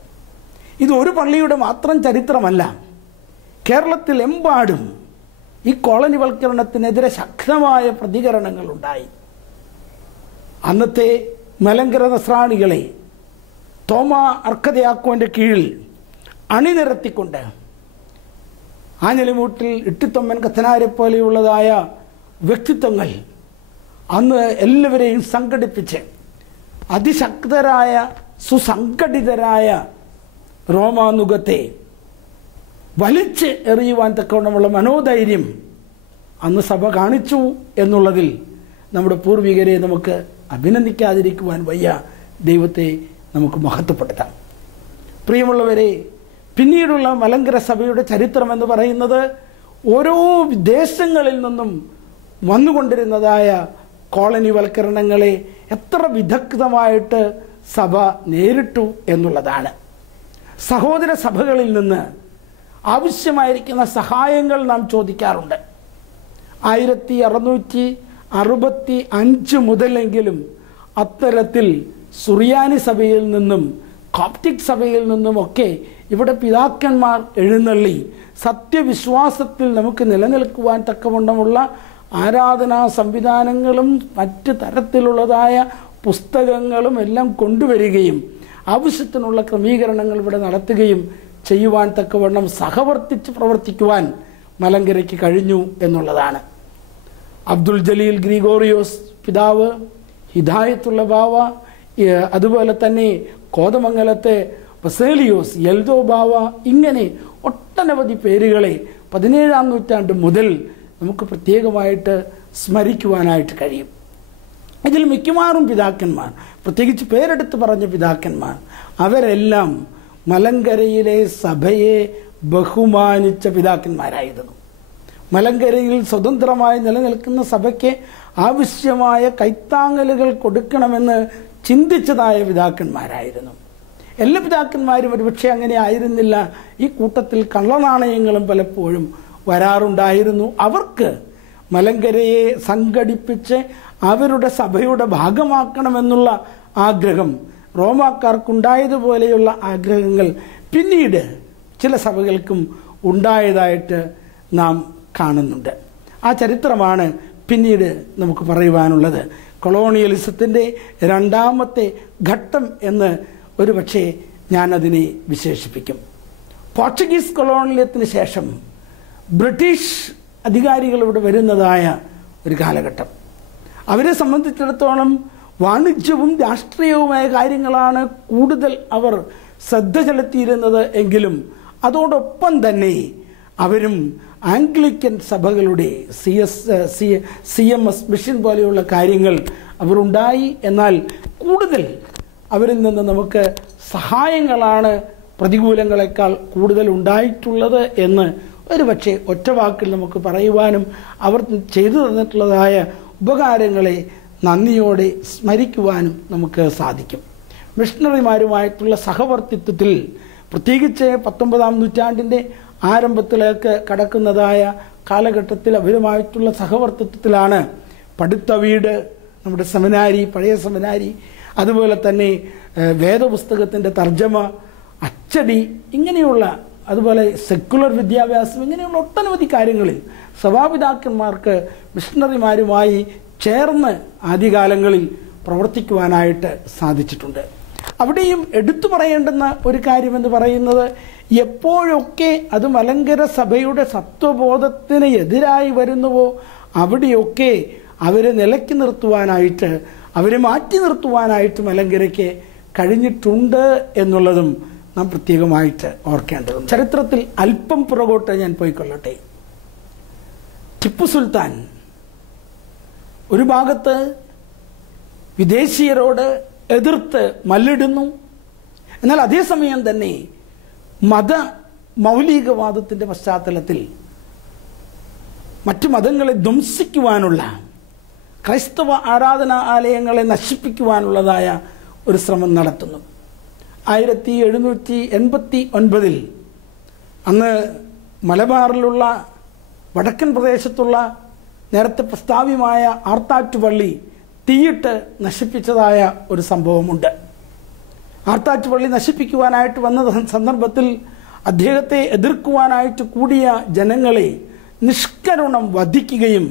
ഇത് ഒരു പള്ളിയുടെ മാത്രം ചരിത്രമല്ല. കേരളത്തിലെമ്പാടും ഈ കോളനിവൽക്കരണത്തിനെതിരെ ശക്തമായ പ്രതികരണങ്ങളുണ്ടായി. അന്നത്തെ മലങ്കര നസ്രാണികളെ തോമാ അർക്കദയാക്കോന്റെ കീഴിൽ അണിനിരത്തിക്കൊണ്ട് ആഞ്ഞലിമൂട്ടിൽ ഇട്ടിത്തൊമ്മൻ കത്തനാരെ പോലെയുള്ളതായ വ്യക്തിത്വങ്ങൾ അന്ന് എല്ലാവരെയും സംഘടിപ്പിച്ച് അതിശക്തരായ സുസംഘടിതരായ റോമാനുഗത്തെ വലിച്ച് എറിയുവാൻ തക്കവണ്ണമുള്ള മനോധൈര്യം അന്ന് സഭ കാണിച്ചു എന്നുള്ളതിൽ നമ്മുടെ പൂർവികരെ നമുക്ക് അഭിനന്ദിക്കാതിരിക്കുവാൻ വയ്യ. ദൈവത്തെ നമുക്ക് മഹത്വപ്പെടുത്താം. പ്രിയമുള്ളവരെ, പിന്നീടുള്ള മലങ്കര സഭയുടെ ചരിത്രം എന്ന് പറയുന്നത് ഓരോ ദേശങ്ങളിൽ നിന്നും വന്നുകൊണ്ടിരുന്നതായ കോളനിവൽക്കരണങ്ങളെ എത്ര വിദഗ്ധമായിട്ട് സഭ നേരിട്ടു എന്നുള്ളതാണ്. സഹോദര സഭകളിൽ നിന്ന് ആവശ്യമായിരിക്കുന്ന സഹായങ്ങൾ നാം ചോദിക്കാറുണ്ട്. 1665 മുതലെങ്കിലും അത്തരത്തിൽ സുറിയാനി സഭയിൽ നിന്നും കോപ്റ്റിക് സഭയിൽ നിന്നുമൊക്കെ ഇവിടെ പിതാക്കന്മാർ എഴുന്നള്ളി സത്യവിശ്വാസത്തിൽ നമുക്ക് നിലനിൽക്കുവാൻ തക്കവണ്ണമുള്ള ആരാധനാ സംവിധാനങ്ങളും മറ്റ് തരത്തിലുള്ളതായ പുസ്തകങ്ങളും എല്ലാം കൊണ്ടുവരികയും ആവശ്യത്തിനുള്ള ക്രമീകരണങ്ങൾ ഇവിടെ നടത്തുകയും ചെയ്യുവാൻ തക്കവണ്ണം സഹവർത്തിച്ച് പ്രവർത്തിക്കുവാൻ മലങ്കരയ്ക്ക് കഴിഞ്ഞു എന്നുള്ളതാണ്. അബ്ദുൽ ജലീൽ ഗ്രിഗോറിയോസ് പിതാവ്, ഹിദായത്തുള്ള ബാവ, അതുപോലെ തന്നെ കോതമംഗലത്തെ ബസേലിയോസ് എൽദോ ബാവ, ഇങ്ങനെ ഒട്ടനവധി പേരുകളെ 17-ാം നൂറ്റാണ്ട് മുതൽ നമുക്ക് പ്രത്യേകമായിട്ട് സ്മരിക്കുവാനായിട്ട് കഴിയും. ഇതിൽ മിക്കവാറും പിതാക്കന്മാർ, പ്രത്യേകിച്ച് പേരെടുത്ത് പറഞ്ഞ പിതാക്കന്മാർ, അവരെല്ലാം മലങ്കരയിലെ സഭയെ ബഹുമാനിച്ച പിതാക്കന്മാരായിരുന്നു. മലങ്കരയിൽ സ്വതന്ത്രമായി നിലനിൽക്കുന്ന സഭയ്ക്ക് ആവശ്യമായ കൈത്താങ്ങലുകൾ കൊടുക്കണമെന്ന് ചിന്തിച്ചതായ പിതാക്കന്മാരായിരുന്നു. എല്ലാ പിതാക്കന്മാരും ഒരുപക്ഷെ അങ്ങനെ ആയിരുന്നില്ല. ഈ കൂട്ടത്തിൽ കള്ളനാണയങ്ങളും പലപ്പോഴും വരാറുണ്ടായിരുന്നു. അവർക്ക് മലങ്കരയെ സംഘടിപ്പിച്ച് അവരുടെ സഭയുടെ ഭാഗമാക്കണമെന്നുള്ള ആഗ്രഹം റോമാക്കാർക്കുണ്ടായതുപോലെയുള്ള ആഗ്രഹങ്ങൾ പിന്നീട് ചില സഭകൾക്കും ഉണ്ടായതായിട്ട് നാം കാണുന്നുണ്ട്. ആ ചരിത്രമാണ് പിന്നീട് നമുക്ക് പറയുവാനുള്ളത്. കൊളോണിയലിസത്തിൻ്റെ രണ്ടാമത്തെ ഘട്ടം എന്ന് ഒരുപക്ഷെ ഞാനതിനെ വിശേഷിപ്പിക്കും. പോർച്ചുഗീസ് കൊളോണിയത്തിന് ശേഷം ബ്രിട്ടീഷ് അധികാരികൾ ഇവിടെ വരുന്നതായ ഒരു കാലഘട്ടം. അവരെ സംബന്ധിച്ചിടത്തോളം വാണിജ്യവും രാഷ്ട്രീയവുമായ കാര്യങ്ങളാണ് കൂടുതൽ അവർ ശ്രദ്ധ ചെലുത്തിയിരുന്നത് എങ്കിലും അതോടൊപ്പം തന്നെ അവരും ആംഗ്ലിക്കൻ സഭകളുടെ CMS മിഷൻ പോലെയുള്ള കാര്യങ്ങൾ അവരുണ്ടായി. എന്നാൽ കൂടുതൽ അവരിൽ നിന്ന് നമുക്ക് സഹായങ്ങളാണ് പ്രതികൂലങ്ങളെക്കാൾ കൂടുതൽ ഉണ്ടായിട്ടുള്ളത് എന്ന് ഒരുപക്ഷെ ഒറ്റവാക്കിൽ നമുക്ക് പറയുവാനും അവർ ചെയ്തു തന്നിട്ടുള്ളതായ ഉപകാരങ്ങളെ നന്ദിയോടെ സ്മരിക്കുവാനും നമുക്ക് സാധിക്കും. മിഷണറിമാരുമായിട്ടുള്ള സഹവർത്തിത്വത്തിൽ, പ്രത്യേകിച്ച് 19-ാം നൂറ്റാണ്ടിൻ്റെ ആരംഭത്തിലേക്ക് കടക്കുന്നതായ കാലഘട്ടത്തിൽ അവരുമായിട്ടുള്ള സഹവർത്തിത്വത്തിലാണ് പടുത്ത വീട്, നമ്മുടെ സെമിനാരി, പഴയ സെമിനാരി, അതുപോലെ തന്നെ വേദപുസ്തകത്തിൻ്റെ തർജ്ജമ, അച്ചടി, ഇങ്ങനെയുള്ള, അതുപോലെ സെക്കുലർ വിദ്യാഭ്യാസം, ഇങ്ങനെയുള്ള ഒട്ടനവധി കാര്യങ്ങളിൽ സഭാപിതാക്കന്മാർക്ക് മിഷണറിമാരുമായി ചേർന്ന് ആദ്യകാലങ്ങളിൽ പ്രവർത്തിക്കുവാനായിട്ട് സാധിച്ചിട്ടുണ്ട്. അവിടെയും എടുത്തു പറയേണ്ടുന്ന ഒരു കാര്യമെന്ന് പറയുന്നത്, എപ്പോഴൊക്കെ അത് മലങ്കര സഭയുടെ സത്വബോധത്തിന് എതിരായി വരുന്നുവോ അവിടെയൊക്കെ അവരെ നിലയ്ക്ക് നിർത്തുവാനായിട്ട്, അവരെ മാറ്റി നിർത്തുവാനായിട്ട് മലങ്കരയ്ക്ക് കഴിഞ്ഞിട്ടുണ്ട് എന്നുള്ളതും നാം പ്രത്യേകമായിട്ട് ഓർക്കേണ്ടതുണ്ട്. ചരിത്രത്തിൽ അല്പം പുറകോട്ട് ഞാൻ പോയിക്കൊള്ളട്ടെ. ടിപ്പു സുൽത്താൻ ഒരു ഭാഗത്ത് വിദേശീയരോട് എതിർത്ത് മല്ലിടുന്നു, എന്നാൽ അതേസമയം തന്നെ മത മൗലികവാദത്തിൻ്റെ പശ്ചാത്തലത്തിൽ മറ്റു മതങ്ങളെ ധ്വംസിക്കുവാനുള്ള, ക്രൈസ്തവ ആരാധനാ ആലയങ്ങളെ നശിപ്പിക്കുവാനുള്ളതായ ഒരു ശ്രമം നടത്തുന്നു. 1789 അന്ന് മലബാറിലുള്ള വടക്കൻ പ്രദേശത്തുള്ള നേരത്തെ പ്രസ്താവ്യമായ ആർത്താറ്റുപള്ളി തീയിട്ട് നശിപ്പിച്ചതായ ഒരു സംഭവമുണ്ട്. ആർത്താറ്റുപള്ളി നശിപ്പിക്കുവാനായിട്ട് വന്ന സന്ദർഭത്തിൽ അദ്ദേഹത്തെ എതിർക്കുവാനായിട്ട് കൂടിയ ജനങ്ങളെ നിഷ്കരുണം വധിക്കുകയും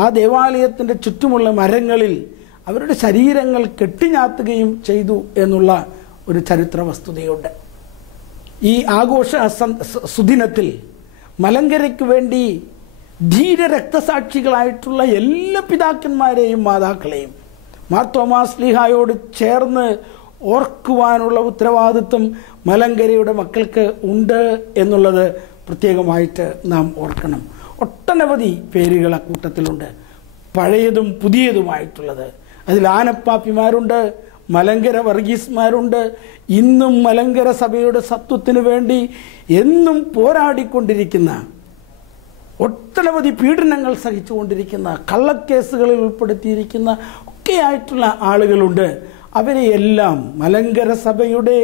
ആ ദേവാലയത്തിൻ്റെ ചുറ്റുമുള്ള മരങ്ങളിൽ അവരുടെ ശരീരങ്ങൾ കെട്ടിഞ്ഞാത്തുകയും ചെയ്തു എന്നുള്ള ഒരു ചരിത്ര വസ്തുതയുണ്ട്. ഈ ആഘോഷ സുദിനത്തിൽ മലങ്കരയ്ക്ക് വേണ്ടി ധീര രക്തസാക്ഷികളായിട്ടുള്ള എല്ലാ പിതാക്കന്മാരെയും മാതാക്കളെയും മാർ തോമാ ശ്ലീഹായോട് ചേർന്ന് ഓർക്കുവാനുള്ള ഉത്തരവാദിത്വം മലങ്കരയുടെ മക്കൾക്ക് ഉണ്ട് എന്നുള്ളത് പ്രത്യേകമായിട്ട് നാം ഓർക്കണം. ഒട്ടനവധി പേരുകൾ അക്കൂട്ടത്തിലുണ്ട്, പഴയതും പുതിയതുമായിട്ടുള്ളത്. അതിൽ ആനപ്പാപ്പിമാരുണ്ട്, മലങ്കര വർഗീസ്മാരുണ്ട്. ഇന്നും മലങ്കര സഭയുടെ സത്വത്തിന് വേണ്ടി എന്നും പോരാടിക്കൊണ്ടിരിക്കുന്ന, ഒട്ടനവധി പീഡനങ്ങൾ സഹിച്ചുകൊണ്ടിരിക്കുന്ന, കള്ളക്കേസുകളിൽ ഉൾപ്പെടുത്തിയിരിക്കുന്ന ഒക്കെയായിട്ടുള്ള ആളുകളുണ്ട്. അവരെയെല്ലാം മലങ്കര സഭയുടെ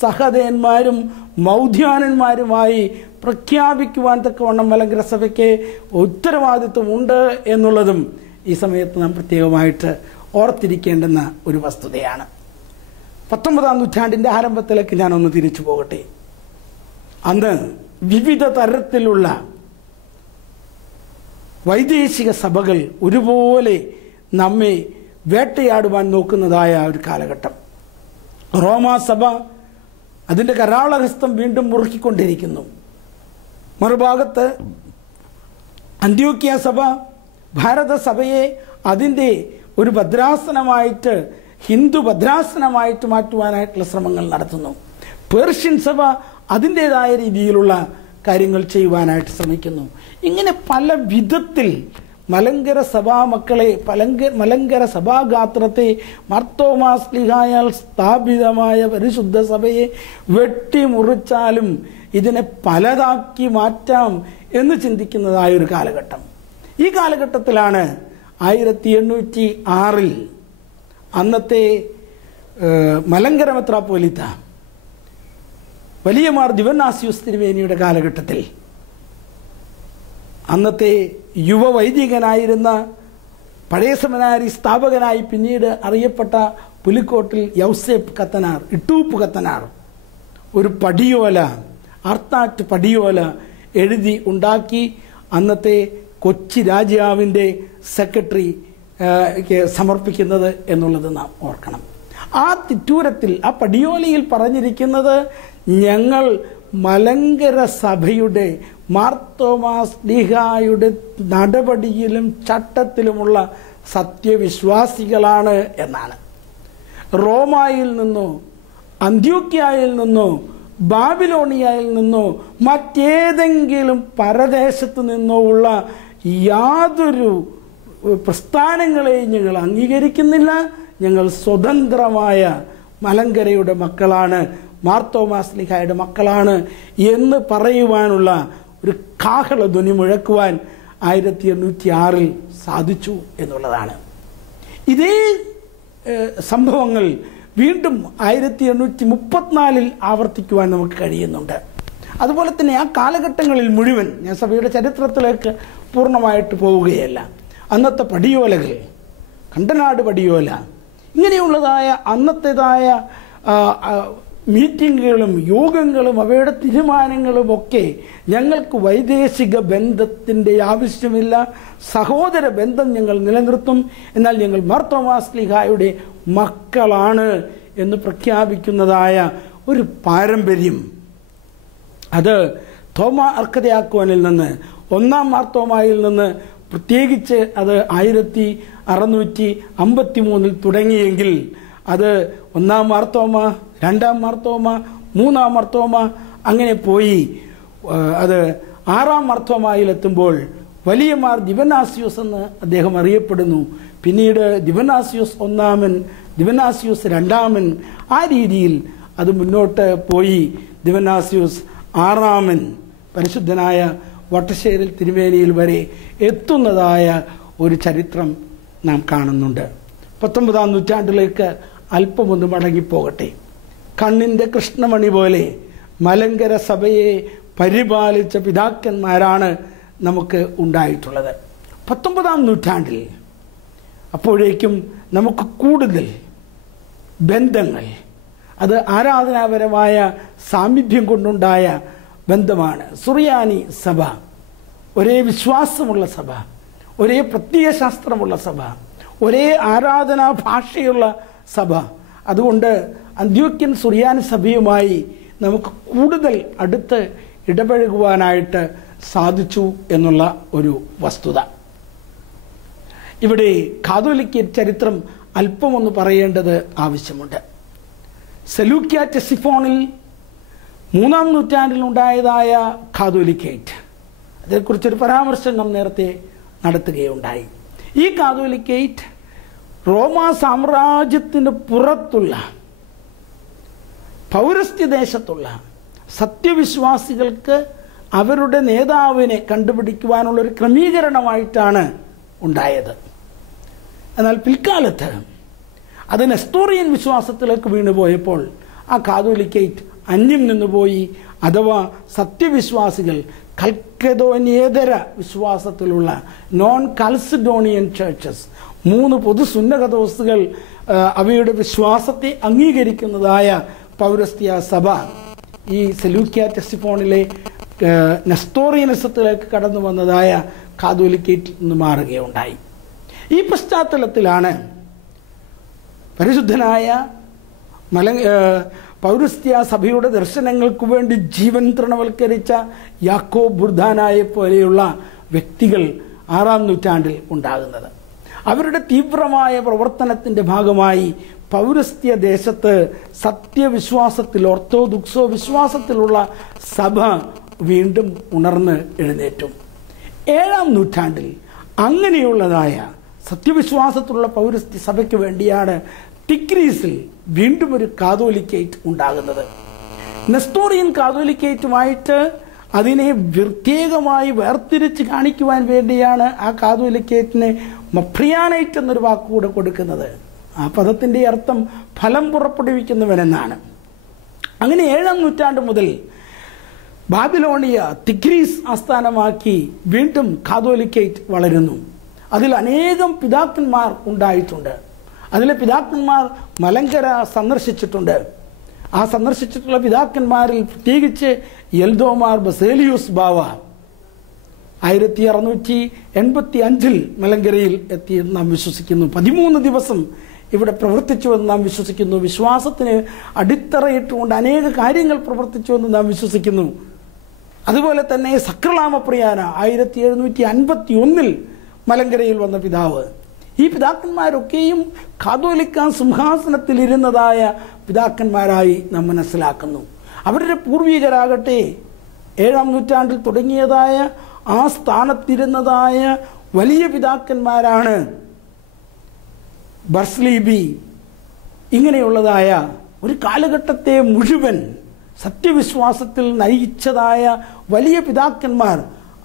സഹദേന്മാരും മൗധ്യാനന്മാരുമായി പ്രഖ്യാപിക്കുവാൻ തക്കവണ്ണം മലങ്കര സഭയ്ക്ക് ഉത്തരവാദിത്വമുണ്ട് എന്നുള്ളതും ഈ സമയത്ത് നാം പ്രത്യേകമായിട്ട് ഓർത്തിരിക്കേണ്ടുന്ന ഒരു വസ്തുതയാണ്. 19-ാം നൂറ്റാണ്ടിൻ്റെ ആരംഭത്തിലേക്ക് ഞാനൊന്ന് തിരിച്ചു പോകട്ടെ. അന്ന് വിവിധ തരത്തിലുള്ള വൈദേശിക സഭകൾ ഒരുപോലെ നമ്മെ വേട്ടയാടുവാൻ നോക്കുന്നതായ ഒരു കാലഘട്ടം. റോമാ സഭ അതിൻ്റെ കരാളഹസ്തം വീണ്ടും മുറുക്കിക്കൊണ്ടിരിക്കുന്നു. മറുഭാഗത്ത് അന്ത്യോക്യ സഭ ഭാരത സഭയെ അതിൻ്റെ ഒരു ഭദ്രാസനമായിട്ട്, ഹിന്ദു ഭദ്രാസനമായിട്ട് മാറ്റുവാനായിട്ടുള്ള ശ്രമങ്ങൾ നടത്തുന്നു. പേർഷ്യൻ സഭ അതിൻ്റേതായ രീതിയിലുള്ള കാര്യങ്ങൾ ചെയ്യുവാനായിട്ട് ശ്രമിക്കുന്നു. ഇങ്ങനെ പല വിധത്തിൽ മലങ്കര സഭാമക്കളെ, മലങ്കര സഭാഗാത്രത്തെ, മാർത്തോമാ ശ്ലീഹായാൽ സ്ഥാപിതമായ പരിശുദ്ധ സഭയെ വെട്ടിമുറിച്ചാലും ഇതിനെ പലതാക്കി മാറ്റാം എന്ന് ചിന്തിക്കുന്നതായൊരു കാലഘട്ടം. ഈ കാലഘട്ടത്തിലാണ് 1806 അന്നത്തെ മലങ്കര മെത്രാപ്പോലീത്ത വലിയ മാർ ദിവന്നാസ്യൂസ് തിരുമേനിയുടെ കാലഘട്ടത്തിൽ അന്നത്തെ യുവവൈദികനായിരുന്ന പഴയ സെമിനാരി സ്ഥാപകനായി പിന്നീട് അറിയപ്പെട്ട പുലിക്കോട്ടിൽ യൗസേപ്പ് കത്തനാർ, ഇട്ടൂപ്പ് കത്തനാർ ഒരു പടിയോല, ആർത്താറ്റ് പടിയോല എഴുതി ഉണ്ടാക്കി അന്നത്തെ കൊച്ചി രാജാവിൻ്റെ സെക്രട്ടറി സമർപ്പിക്കുന്നത് എന്നുള്ളത് നാം ഓർക്കണം. ആ തിറ്റൂരത്തിൽ, ആ പടിയോലയിൽ പറഞ്ഞിരിക്കുന്നത്, ഞങ്ങൾ മലങ്കര സഭയുടെ മാർത്തോമാ ശ്ലീഹായുടെ നടപടിയിലും ചട്ടത്തിലുമുള്ള സത്യവിശ്വാസികളാണ് എന്നാണ്. റോമായിൽ നിന്നോ അന്ത്യോക്യയിൽ നിന്നോ ബാബിലോണിയയിൽ നിന്നോ മറ്റേതെങ്കിലും പരദേശത്ത് നിന്നോ ഉള്ള യാതൊരു പ്രസ്ഥാനങ്ങളെയും ഞങ്ങൾ അംഗീകരിക്കുന്നില്ല. ഞങ്ങൾ സ്വതന്ത്രമായ മലങ്കരയുടെ മക്കളാണ്, മാർത്തോമാ ശ്ലീഹായുടെ മക്കളാണ് എന്ന് പറയുവാനുള്ള ഒരു കാഹളധ്വനി മുഴക്കുവാൻ 1806 സാധിച്ചു എന്നുള്ളതാണ്. ഇതേ സംഭവങ്ങൾ വീണ്ടും 1834 ആവർത്തിക്കുവാൻ നമുക്ക് കഴിയുന്നുണ്ട്. അതുപോലെ തന്നെ ആ കാലഘട്ടങ്ങളിൽ മുഴുവൻ, ഞാൻ സഭയുടെ ചരിത്രത്തിലേക്ക് പൂർണ്ണമായിട്ട് പോവുകയല്ല, അന്നത്തെ പടിയോലകൾ, കണ്ടനാട് പടിയോല, ഇങ്ങനെയുള്ളതായ അന്നത്തേതായ മീറ്റിങ്ങുകളും യോഗങ്ങളും അവയുടെ തീരുമാനങ്ങളുമൊക്കെ ഞങ്ങൾക്ക് വൈദേശിക ബന്ധത്തിൻ്റെ ആവശ്യമില്ല, സഹോദര ബന്ധം ഞങ്ങൾ നിലനിർത്തും, എന്നാൽ ഞങ്ങൾ മാർത്തോമാ ശ്ലീഹായുടെ മക്കളാണ് എന്ന് പ്രഖ്യാപിക്കുന്നതായ ഒരു പാരമ്പര്യം, അത് തോമാ അർക്കതയാക്കോനിൽ നിന്ന്, ഒന്നാം മാർത്തോമായിൽ നിന്ന് പ്രത്യേകിച്ച് അത് 1653 തുടങ്ങിയെങ്കിൽ അത് ഒന്നാം മാർത്തോമ, രണ്ടാം മാർത്തോമ, മൂന്നാം മാർത്തോമ, അങ്ങനെ പോയി അത് ആറാം മാർത്തോമയിലെത്തുമ്പോൾ വലിയ മാർ ദിവന്നാസ്യൂസ് എന്ന് അദ്ദേഹം അറിയപ്പെടുന്നു. പിന്നീട് ദിവന്നാസ്യൂസ് ഒന്നാമൻ, ദിവന്നാസ്യൂസ് രണ്ടാമൻ, ആ രീതിയിൽ അത് മുന്നോട്ട് പോയി ദിവനാസ്യൂസ് ആറാമൻ പരിശുദ്ധനായ വട്ടശ്ശേരിൽ തിരുമേനിയിൽ വരെ എത്തുന്നതായ ഒരു ചരിത്രം നാം കാണുന്നുണ്ട്. 19-ാം നൂറ്റാണ്ടിലേക്ക് അല്പമൊന്ന് മടങ്ങിപ്പോകട്ടെ. കണ്ണിൻ്റെ കൃഷ്ണമണി പോലെ മലങ്കര സഭയെ പരിപാലിച്ച പിതാക്കന്മാരാണ് നമുക്ക് ഉണ്ടായിട്ടുള്ളത്. 19-ാം നൂറ്റാണ്ടിൽ അപ്പോഴേക്കും നമുക്ക് കൂടുതൽ ബന്ധങ്ങൾ, അത് ആരാധനാപരമായ സാമീപ്യം കൊണ്ടുണ്ടായ ബന്ധമാണ്. സുറിയാനി സഭ ഒരേ വിശ്വാസമുള്ള സഭ, ഒരേ പ്രത്യയശാസ്ത്രമുള്ള സഭ, ഒരേ ആരാധനാ ഭാഷയുള്ള സഭ. അതുകൊണ്ട് അന്ത്യോക്യൻ സുറിയാനി സഭയുമായി നമുക്ക് കൂടുതൽ അടുത്ത് ഇടപഴകുവാനായിട്ട് സാധിച്ചു എന്നുള്ള ഒരു വസ്തുത. ഇവിടെ കാതോലിക്ക ചരിത്രം അല്പമൊന്ന് പറയേണ്ടത് ആവശ്യമുണ്ട്. സെലൂക്യ ടെസിഫോണിൽ 3-ാം നൂറ്റാണ്ടിൽ ഉണ്ടായതായ കാതോലിക്കേറ്റ്, അതേക്കുറിച്ചൊരു പരാമർശം നാം നേരത്തെ നടത്തുകയുണ്ടായി. ഈ കാതോലിക്കേറ്റ് റോമാ സാമ്രാജ്യത്തിന് പുറത്തുള്ള പൗരസ്ത്യദേശത്തുള്ള സത്യവിശ്വാസികൾക്ക് അവരുടെ നേതാവിനെ കണ്ടുപിടിക്കുവാനുള്ളൊരു ക്രമീകരണമായിട്ടാണ് ഉണ്ടായത്. എന്നാൽ പിൽക്കാലത്ത് അത് നെസ്തോറിയൻ വിശ്വാസത്തിലേക്ക് വീണുപോയപ്പോൾ ആ കാതോലിക്കേറ്റ് അന്യം നിന്നുപോയി. അഥവാ സത്യവിശ്വാസികൾ കൽക്കദോനിയേതര വിശ്വാസത്തിലുള്ള നോൺ കാൽസിഡോണിയൻ ചർച്ചസ്, 3 പൊതു സുന്നകദോസുകൾ അവയുടെ വിശ്വാസത്തെ അംഗീകരിക്കുന്നതായ പൗരസ്ത്യ സഭ ഈ സെലൂക്യ ടെസിഫോണിലെ നെസ്തോറിയനിസത്തിലേക്ക് കടന്നു വന്നതായ കാതോലിക്കേറ്റിൽ നിന്ന് മാറുകയുണ്ടായി. ഈ പശ്ചാത്തലത്തിലാണ് പരിശുദ്ധനായ പൗരസ്ത്യ സഭയുടെ ദർശനങ്ങൾക്ക് വേണ്ടി ജീവൻ തൃണവൽക്കരിച്ച യാക്കോബ് ബുർദാനായെ പോലെയുള്ള വ്യക്തികൾ 6-ാം നൂറ്റാണ്ടിൽ ഉണ്ടാകുന്നത്. അവരുടെ തീവ്രമായ പ്രവർത്തനത്തിൻ്റെ ഭാഗമായി പൗരസ്ത്യ ദേശത്ത് സത്യവിശ്വാസത്തിൽ, ഓർത്തോദോക്സോ വിശ്വാസത്തിലുള്ള സഭ വീണ്ടും ഉണർന്ന് എഴുന്നേറ്റു. 7-ാം നൂറ്റാണ്ടിൽ അങ്ങനെയുള്ളതായ സത്യവിശ്വാസത്തിലുള്ള പൗരസ്ത്യ സഭയ്ക്ക് വേണ്ടിയാണ് ടിഗ്രീസിൽ വീണ്ടും ഒരു കാതോലിക്കേറ്റ് ഉണ്ടാകുന്നത്. നെസ്തോറിയൻ കാതോലിക്കേറ്റുമായിട്ട് അതിനെ പ്രത്യേകമായി വേർതിരിച്ച് കാണിക്കുവാൻ വേണ്ടിയാണ് ആ കാതോലിക്കേറ്റിനെ മഫ്രിയാനൈറ്റ് എന്നൊരു വാക്കുകൂടെ കൊടുക്കുന്നത്. ആ പദത്തിൻ്റെ അർത്ഥം ഫലം പുറപ്പെടുവിക്കുന്നവനെന്നാണ്. അങ്ങനെ 7-ാം നൂറ്റാണ്ട് മുതൽ ബാബിലോണിയ തിഗ്രീസ് ആസ്ഥാനമാക്കി വീണ്ടും കാതോലിക്കേറ്റ് വളരുന്നു. അതിൽ അനേകം പിതാക്കന്മാർ ഉണ്ടായിട്ടുണ്ട്. അതിലെ പിതാക്കന്മാർ മലങ്കര സന്ദർശിച്ചിട്ടുണ്ട്. ആ സന്ദർശിച്ചിട്ടുള്ള പിതാക്കന്മാരിൽ പ്രത്യേകിച്ച് എൽദോമാർ ബസേലിയൂസ് ബാവ 1685 മലങ്കരയിൽ എത്തിയെന്ന് നാം വിശ്വസിക്കുന്നു. 13 ദിവസം ഇവിടെ പ്രവർത്തിച്ചുവെന്ന് നാം വിശ്വസിക്കുന്നു. വിശ്വാസത്തിന് അടിത്തറയിട്ടുകൊണ്ട് അനേക കാര്യങ്ങൾ പ്രവർത്തിച്ചുവെന്ന് നാം വിശ്വസിക്കുന്നു. അതുപോലെ തന്നെ സക്രലാമപ്രിയാന 1751 മലങ്കരയിൽ വന്ന പിതാവ്. ഈ പിതാക്കന്മാരൊക്കെയും കാതോലിക്ക സിംഹാസനത്തിൽ ഇരുന്നതായ പിതാക്കന്മാരായി നാം മനസ്സിലാക്കുന്നു. അവരുടെ പൂർവികരാകട്ടെ 7-ാം നൂറ്റാണ്ടിൽ തുടങ്ങിയതായ ആ സ്ഥാനത്തിരുന്നതായ വലിയ പിതാക്കന്മാരാണ്. ബർസ്ലീബി ഇങ്ങനെയുള്ളതായ ഒരു കാലഘട്ടത്തെ മുഴുവൻ സത്യവിശ്വാസത്തിൽ നയിച്ചതായ വലിയ പിതാക്കന്മാർ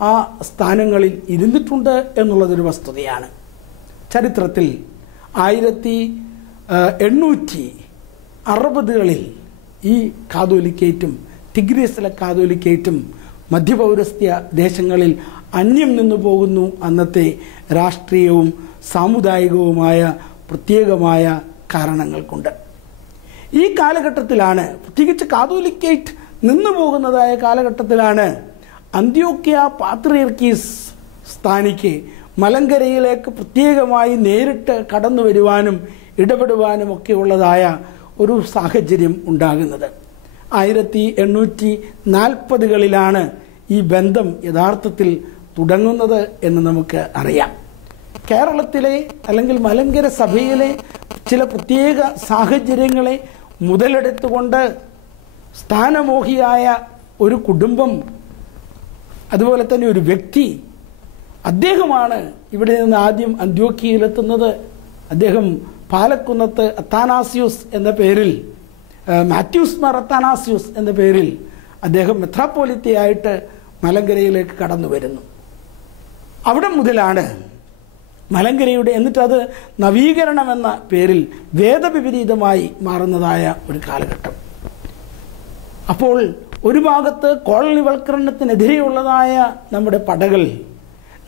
ആ സ്ഥാനങ്ങളിൽ ഇരുന്നിട്ടുണ്ട് എന്നുള്ളതൊരു വസ്തുതയാണ്. ചരിത്രത്തിൽ 1860കളിൽ ഈ കാതോലിക്കേറ്റും ടിഗ്രീസിലെ കാതോലിക്കേറ്റും മധ്യപൗരസ്ത്യ ദേശങ്ങളിൽ അന്യം നിന്നു പോകുന്നു. അന്നത്തെ രാഷ്ട്രീയവും സാമുദായികവുമായ പ്രത്യേകമായ കാരണങ്ങൾ കൊണ്ട് ഈ കാലഘട്ടത്തിലാണ്, പ്രത്യേകിച്ച് കാതോലിക്കേറ്റ് നിന്നു പോകുന്നതായ കാലഘട്ടത്തിലാണ് അന്ത്യോക്യ പാത്രിയർക്കീസ് സ്ഥാനിക്ക് മലങ്കരയിലേക്ക് പ്രത്യേകമായി നേരിട്ട് കടന്നു വരുവാനും ഇടപെടുവാനും ഒക്കെ ഉള്ളതായ ഒരു സാഹചര്യം ഉണ്ടാകുന്നത്. 1840കളിലാണ് ഈ ബന്ധം യഥാർത്ഥത്തിൽ തുടങ്ങുന്നത് എന്ന് നമുക്ക് അറിയാം. കേരളത്തിലെ അല്ലെങ്കിൽ മലങ്കര സഭയിലെ ചില പ്രത്യേക സാഹചര്യങ്ങളെ മുതലെടുത്തുകൊണ്ട് സ്ഥാനമോഹിയായ ഒരു കുടുംബം, അതുപോലെ തന്നെ ഒരു വ്യക്തി, അദ്ദേഹമാണ് ഇവിടെ നിന്ന് ആദ്യം അന്ത്യോക്യയിലെത്തുന്നത്. അദ്ദേഹം പാലക്കുന്നത്ത് അത്താനാസ്യൂസ് എന്ന പേരിൽ മാത്യൂസ് മാർ അത്താനാസ്യൂസ് എന്ന പേരിൽ അദ്ദേഹം മെത്രാപ്പോലിത്തയായിട്ട് മലങ്കരയിലേക്ക് കടന്നു വരുന്നു. അവിടെ മുതലാണ് മലങ്കരയുടെ, എന്നിട്ടത് നവീകരണം എന്ന പേരിൽ വേദവിപരീതമായി മാറുന്നതായ ഒരു കാലഘട്ടം. അപ്പോൾ ഒരു ഭാഗത്ത് കോളനിവൽക്കരണത്തിനെതിരെയുള്ളതായ നമ്മുടെ പടകൾ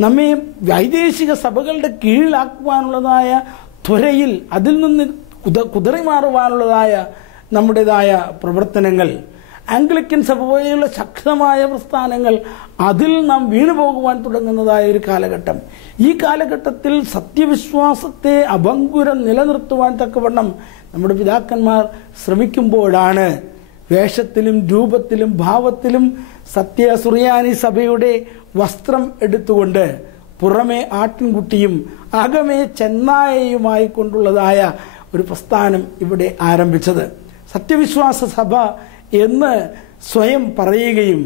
നമ്മെ വൈദേശിക സഭകളുടെ കീഴിലാക്കുവാനുള്ളതായ ത്വരയിൽ അതിൽ നിന്ന് കുതറി മാറുവാനുള്ളതായ നമ്മുടേതായ പ്രവർത്തനങ്ങൾ, ആംഗ്ലിക്കൻ സഭ പോലെയുള്ള ശക്തമായ പ്രസ്ഥാനങ്ങൾ, അതിൽ നാം വീണുപോകുവാൻ തുടങ്ങുന്നതായ ഒരു കാലഘട്ടം. ഈ കാലഘട്ടത്തിൽ സത്യവിശ്വാസത്തെ അഭംഗുരം നിലനിർത്തുവാൻ തക്കവണ്ണം നമ്മുടെ പിതാക്കന്മാർ ശ്രമിക്കുമ്പോഴാണ് വേഷത്തിലും രൂപത്തിലും ഭാവത്തിലും സുറിയാനി സഭയുടെ വസ്ത്രം എടുത്തുകൊണ്ട് പുറമെ ആട്ടിൻകുട്ടിയും അകമേ ചെന്നായയുമായി കൊണ്ടുള്ളതായ ഒരു പ്രസ്ഥാനം ഇവിടെ ആരംഭിച്ചത്. സത്യവിശ്വാസ സഭ എന്ന് സ്വയം പറയുകയും